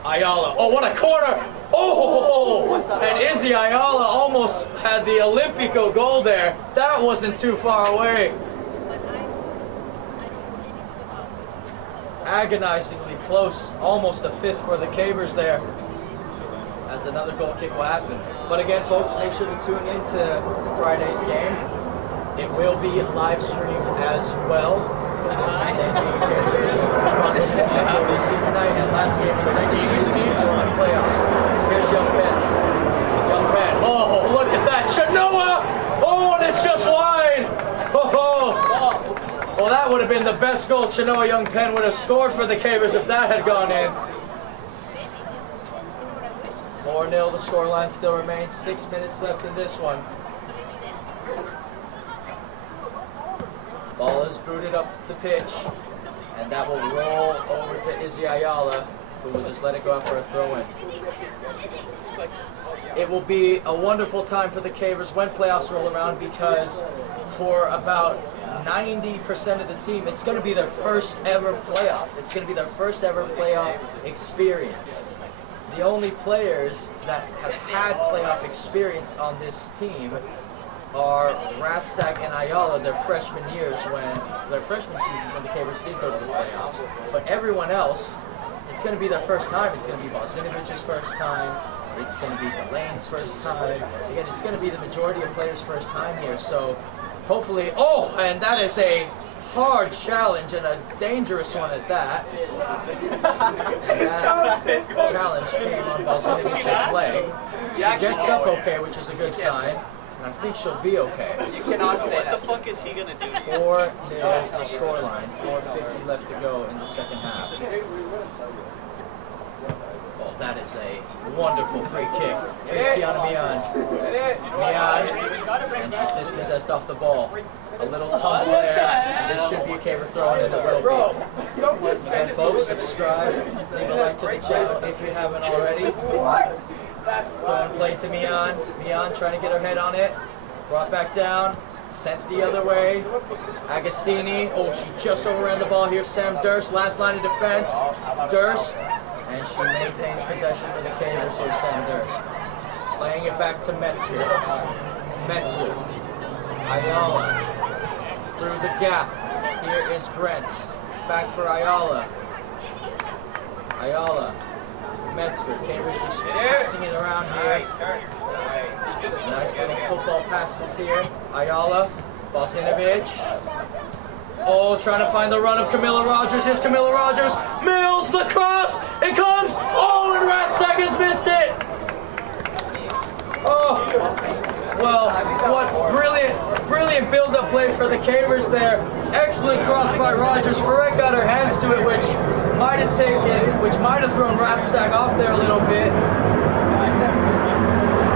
Ayala, oh, what a corner! Oh, and Izzy Ayala almost had the Olympico goal there. That wasn't too far away. Agonizingly close, almost a fifth for the Cavers there, as another goal kick will happen. But again, folks, make sure to tune in to Friday's game. It will be live streamed as well. Same thing, senior night and last game of the regular season on playoffs. Here's Young Penn. Young Penn. Oh, look at that. Chenoa! Oh, and it's just wide. Oh. Well, that would have been the best goal Chenoa Young Penn would have scored for the Cavers if that had gone in. 4-0, the scoreline still remains. 6 minutes left in this one. Ball is booted up the pitch, and that will roll over to Izzy Ayala, who will just let it go out for a throw-in. It will be a wonderful time for the Cavers when playoffs roll around, because for about 90% of the team, it's going to be their first ever playoff. It's going to be their first ever playoff experience. The only players that have had playoff experience on this team are Ratstag and Ayala, their freshman years, when their freshman seasons when the Cavers did go to the playoffs. But everyone else, it's going to be their first time. It's going to be Bosinovich's first time. It's going to be Delane's first time. Again, it's going to be the majority of players' first time here. So hopefully, oh, and that is a hard challenge and a dangerous one at that. And that challenge came on Balsinovich's leg. She gets up okay, which is a good sign. And I think she'll be okay. You cannot say What that. the fuck is he gonna do? 4-0 the scoreline. 4:50 left to go in the second half. Oh, that is a wonderful free kick. Here's Kiana Mian. Mian, and she's dispossessed off the ball. A little tumble there. This should be a caver throw, and it will be. Someone And folks, subscribe, leave a like to the channel if you haven't already. Throwing play to Mian. Mian trying to get her head on it. Brought back down. Sent the other way. Agostini. Oh, she just overran the ball here. Sam Durst, last line of defense. Durst. And she maintains possession for the Cavers here, Sam Durst. Playing it back to Metzger. Metzger. Ayala. Through the gap. Here is Grentz. Back for Ayala. Ayala. Metzger. Cambridge just passing it around here. Nice little football passes here. Ayala. Balsinovich. Oh, trying to find the run of Camilla Rogers. Here's Camilla Rogers. Mills, the cross. It comes. Oh, and Ratzak has missed it. Oh, well, what brilliant build-up play for the Cavers there. Excellent cross by Rogers. Ferret got her hands to it, which might have thrown Ratzak off there a little bit.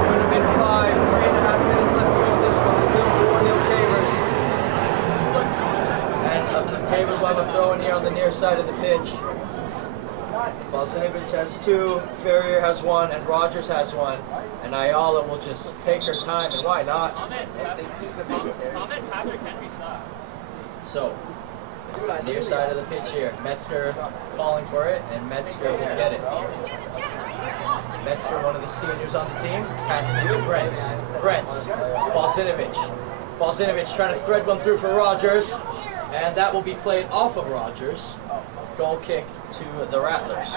Could have been 3.5 minutes left to go in this one. Still 4-0 Cavers. And the Cavers will have a throw in here on the near side of the pitch. Balsinovic has 2, Ferrier has 1, and Rogers has 1. And Ayala will just take her time, and why not? So, near side of the pitch here. Metzger calling for it, and Metzger will get it. Metzger, one of the seniors on the team, passing it to Grentz. Grentz, Balsinovic. Balsinovic trying to thread one through for Rogers, and that will be played off of Rogers. Goal kick to the Rattlers.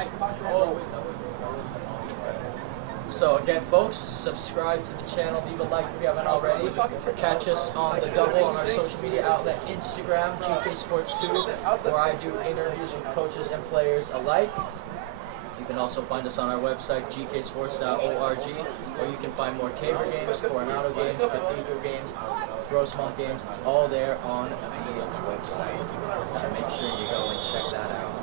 So again, folks, subscribe to the channel, leave a like if you haven't already. Catch us on the double on our social media outlet, Instagram, GK Sports 2, where I do interviews with coaches and players alike. You can also find us on our website, gksports.org, where you can find more Caver games, Coronado games, Cathedral games, Grossmont games. It's all there on the website. So make sure you go and check that out.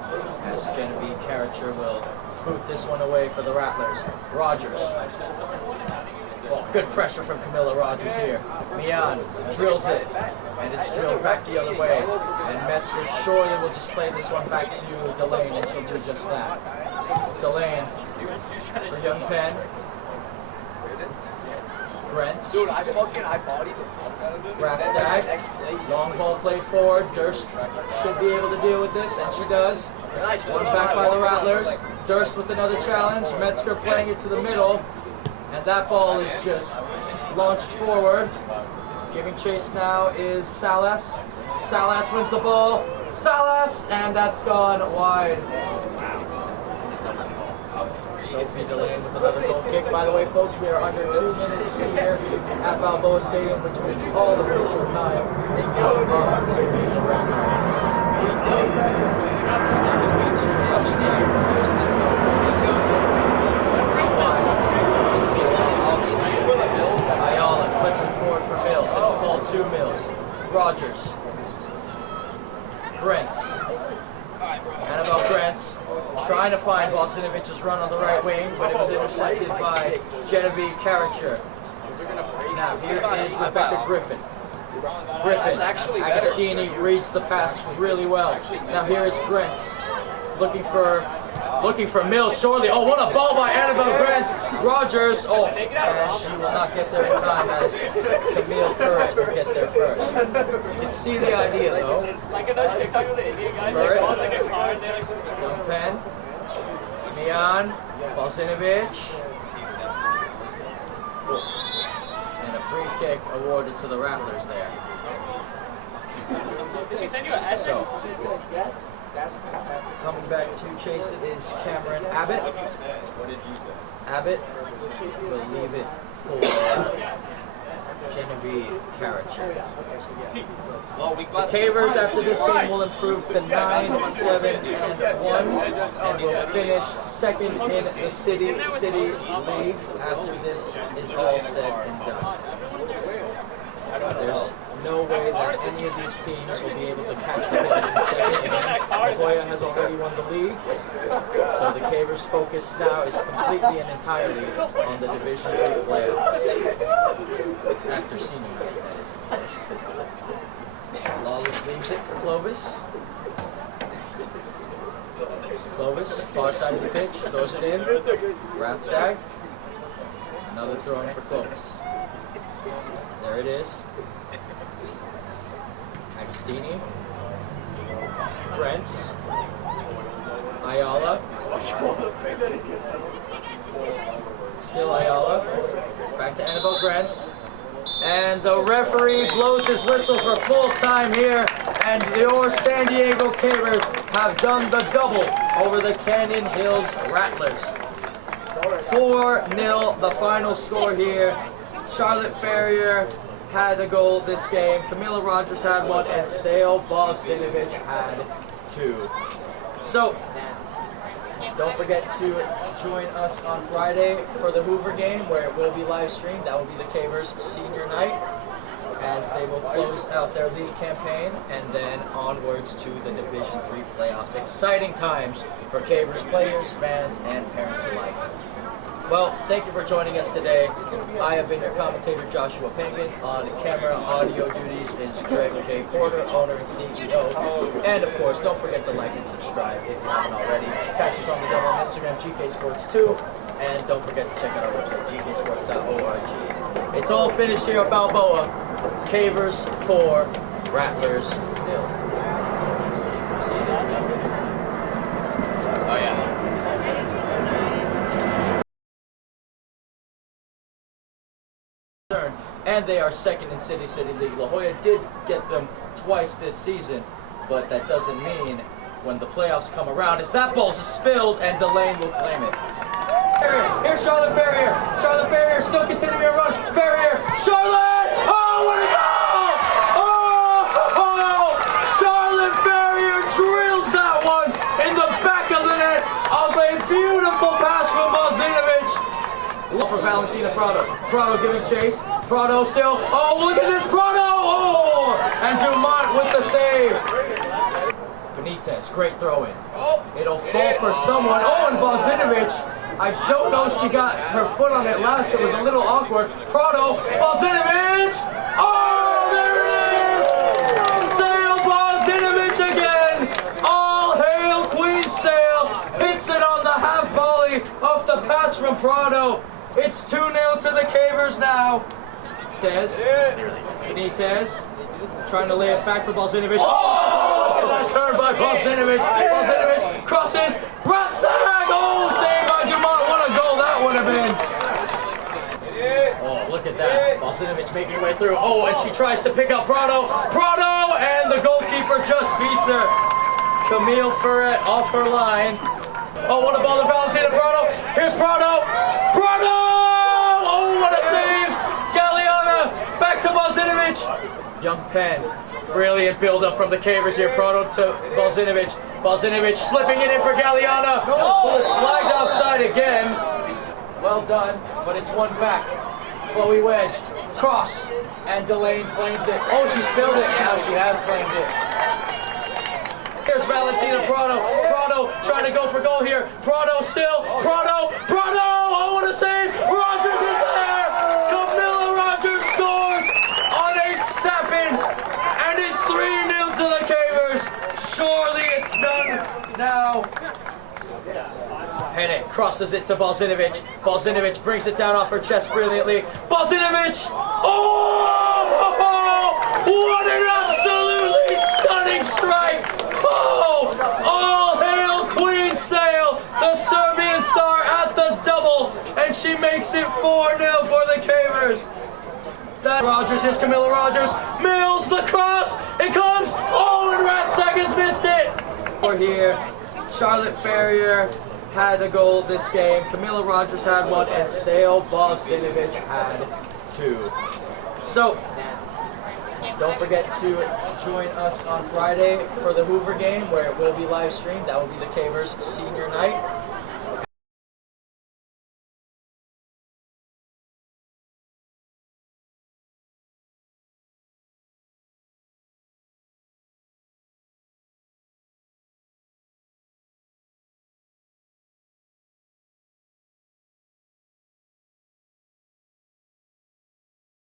As Genevieve Carricher will boot this one away for the Rattlers. Rogers. Oh, good pressure from Camilla Rogers here. Mian drills it, and it's drilled back the other way. And Metzger surely will just play this one back to Delane, and she'll do just that. Delane for Young Penn. Brents. Dude, I bodied the fuck out of it. Ratzak. Long ball played forward. Durst should be able to deal with this, and she does. One back by the Rattlers. Durst with another challenge. Metzger playing it to the middle. And that ball is just launched forward. Giving chase now is Salas. Salas wins the ball. Salas! And that's gone wide. Sophie Delane with another goal kick. By the way, folks, we are under 2 minutes here at Balboa Stadium, which means all official time is out of our 2 minutes. Ayala clips it forward for Mills. It'll fall to Mills. Rogers. Grentz. Annabelle Grentz trying to find Balsinovich's run on the right wing, but it was intercepted by Genevieve Carricher. Now here is Rebecca Griffin. Griffin, Agostini reads the pass really well. Now here is Grentz looking for Mills shortly. Oh, what a ball by Annabelle Grentz. Rogers, oh, and she will not get there in time as Camille Ferret will get there first. You can see the idea though. Ferret, Young Penn, Mian, Balsinovic, and a free kick awarded to the Rattlers there. Did she send you an essay? So, coming back to chase it is Cameron Abbott. What did you say? Abbott will leave it for Genevieve Karachek. Well, we The got Cavers after this game will improve to 9-7-1 and will finish second in the City League after this is all said and done. There's no way that any of these teams will be able to catch the Cavers in second. La Jolla has already won the league, so the Cavers' focus now is completely and entirely on the Division III playoffs. After senior night, that is, of course. Lawless leaves it for Clovis. Clovis, far side of the pitch, throws it in. Rathstag. Another throw in for Clovis. There it is. Agostini. Brents. Ayala. Still Ayala. Back to Annabelle Grants. And the referee blows his whistle for full time here. And your San Diego Cavers have done the double over the Canyon Hills Rattlers. 4-0 the final score here. Charlotte Ferrier had a goal this game. Camila Rogers had one, and Sale Bozinovic had two. So, don't forget to join us on Friday for the Hoover game, where it will be live streamed. That will be the Cavers' senior night, as they will close out their league campaign and then onwards to the Division III playoffs. Exciting times for Cavers players, fans, and parents alike. Well, thank you for joining us today. I have been your commentator, Joshua Penguin. On camera audio duties is Greg K. Porter, owner and CEO. And of course, don't forget to like and subscribe if you haven't already. Catch us on the double on Instagram, GK Sports 2. And don't forget to check out our website, gksports.org. It's all finished here at Balboa. Cavers 4, Rattlers 0. See you next time. Oh yeah. And they are second in City League. La Jolla did get them twice this season, but that doesn't mean when the playoffs come around, as that ball's spilled and Delane will claim it. Here's Charlotte Ferrier. Charlotte Ferrier still continuing to run. Ferrier, Charlotte! Oh, what a goal! Oh! Charlotte Ferrier drills that one in the back of the net off a beautiful pass from Bozinovic. For Valentina Prado. Prado giving chase. Prado still. Oh, look at this Prado! Oh! And Dumont with the save. Benitez, great throw in. It'll fall for someone. Oh, and Bozinovic. I don't know if she got her foot on it last. It was a little awkward. Prado, Bozinovic. Oh, there it is! Sale Bozinovic again. All hail Queen Sale. Hits it on the half volley off the pass from Prado. It's 2-0 to the Cavers now. Benitez trying to lay it back for Bozinovic. Oh! That turn by Bozinovic. Bozinovic crosses. Rathstag! Oh, saved by Dumont. What a goal that would have been. Oh, look at that. Bozinovic making her way through. Oh, and she tries to pick up Prado. Prado! And the goalkeeper just beats her. Camille Ferret off her line. Oh, what a ball to Valentina Prado. Here's Prado. Prado! Oh, what a save! Galliana back to Bozinovic. Young Penn. Brilliant build-up from the Cavers here. Prado to Bozinovic. Bozinovic slipping it in for Galliana, who was flagged offside again. Well done, but it's one back. Chloe Wedge. Cross. And Delane claims it. Oh, she spilled it. Now she has claimed it. Here's Valentina Prado. Prado trying to go for goal here. Prado still. Prado. Prado. Oh, what a save. Rogers is there. Camilla Rogers scores on a Sapin. And it's 3-0 to the Cavers. Surely it's done now. Penick crosses it to Bozinovic. Bozinovic brings it down off her chest brilliantly. Bozinovic. Oh! What an absolutely stunning strike. Oh, all hail Queen Sale, the Serbian star at the double, and she makes it 4-0 for the Cavers. That Rogers, here's Camilla Rogers, Mills, the cross, it comes, oh, and Rathstag has missed it. We're here, Charlotte Ferrier had a goal this game, Camilla Rogers had one, and Sale Bozinovic had two. So, don't forget to join us on Friday for the Hoover game, where it will be live streamed. That will be the Cavers' senior night.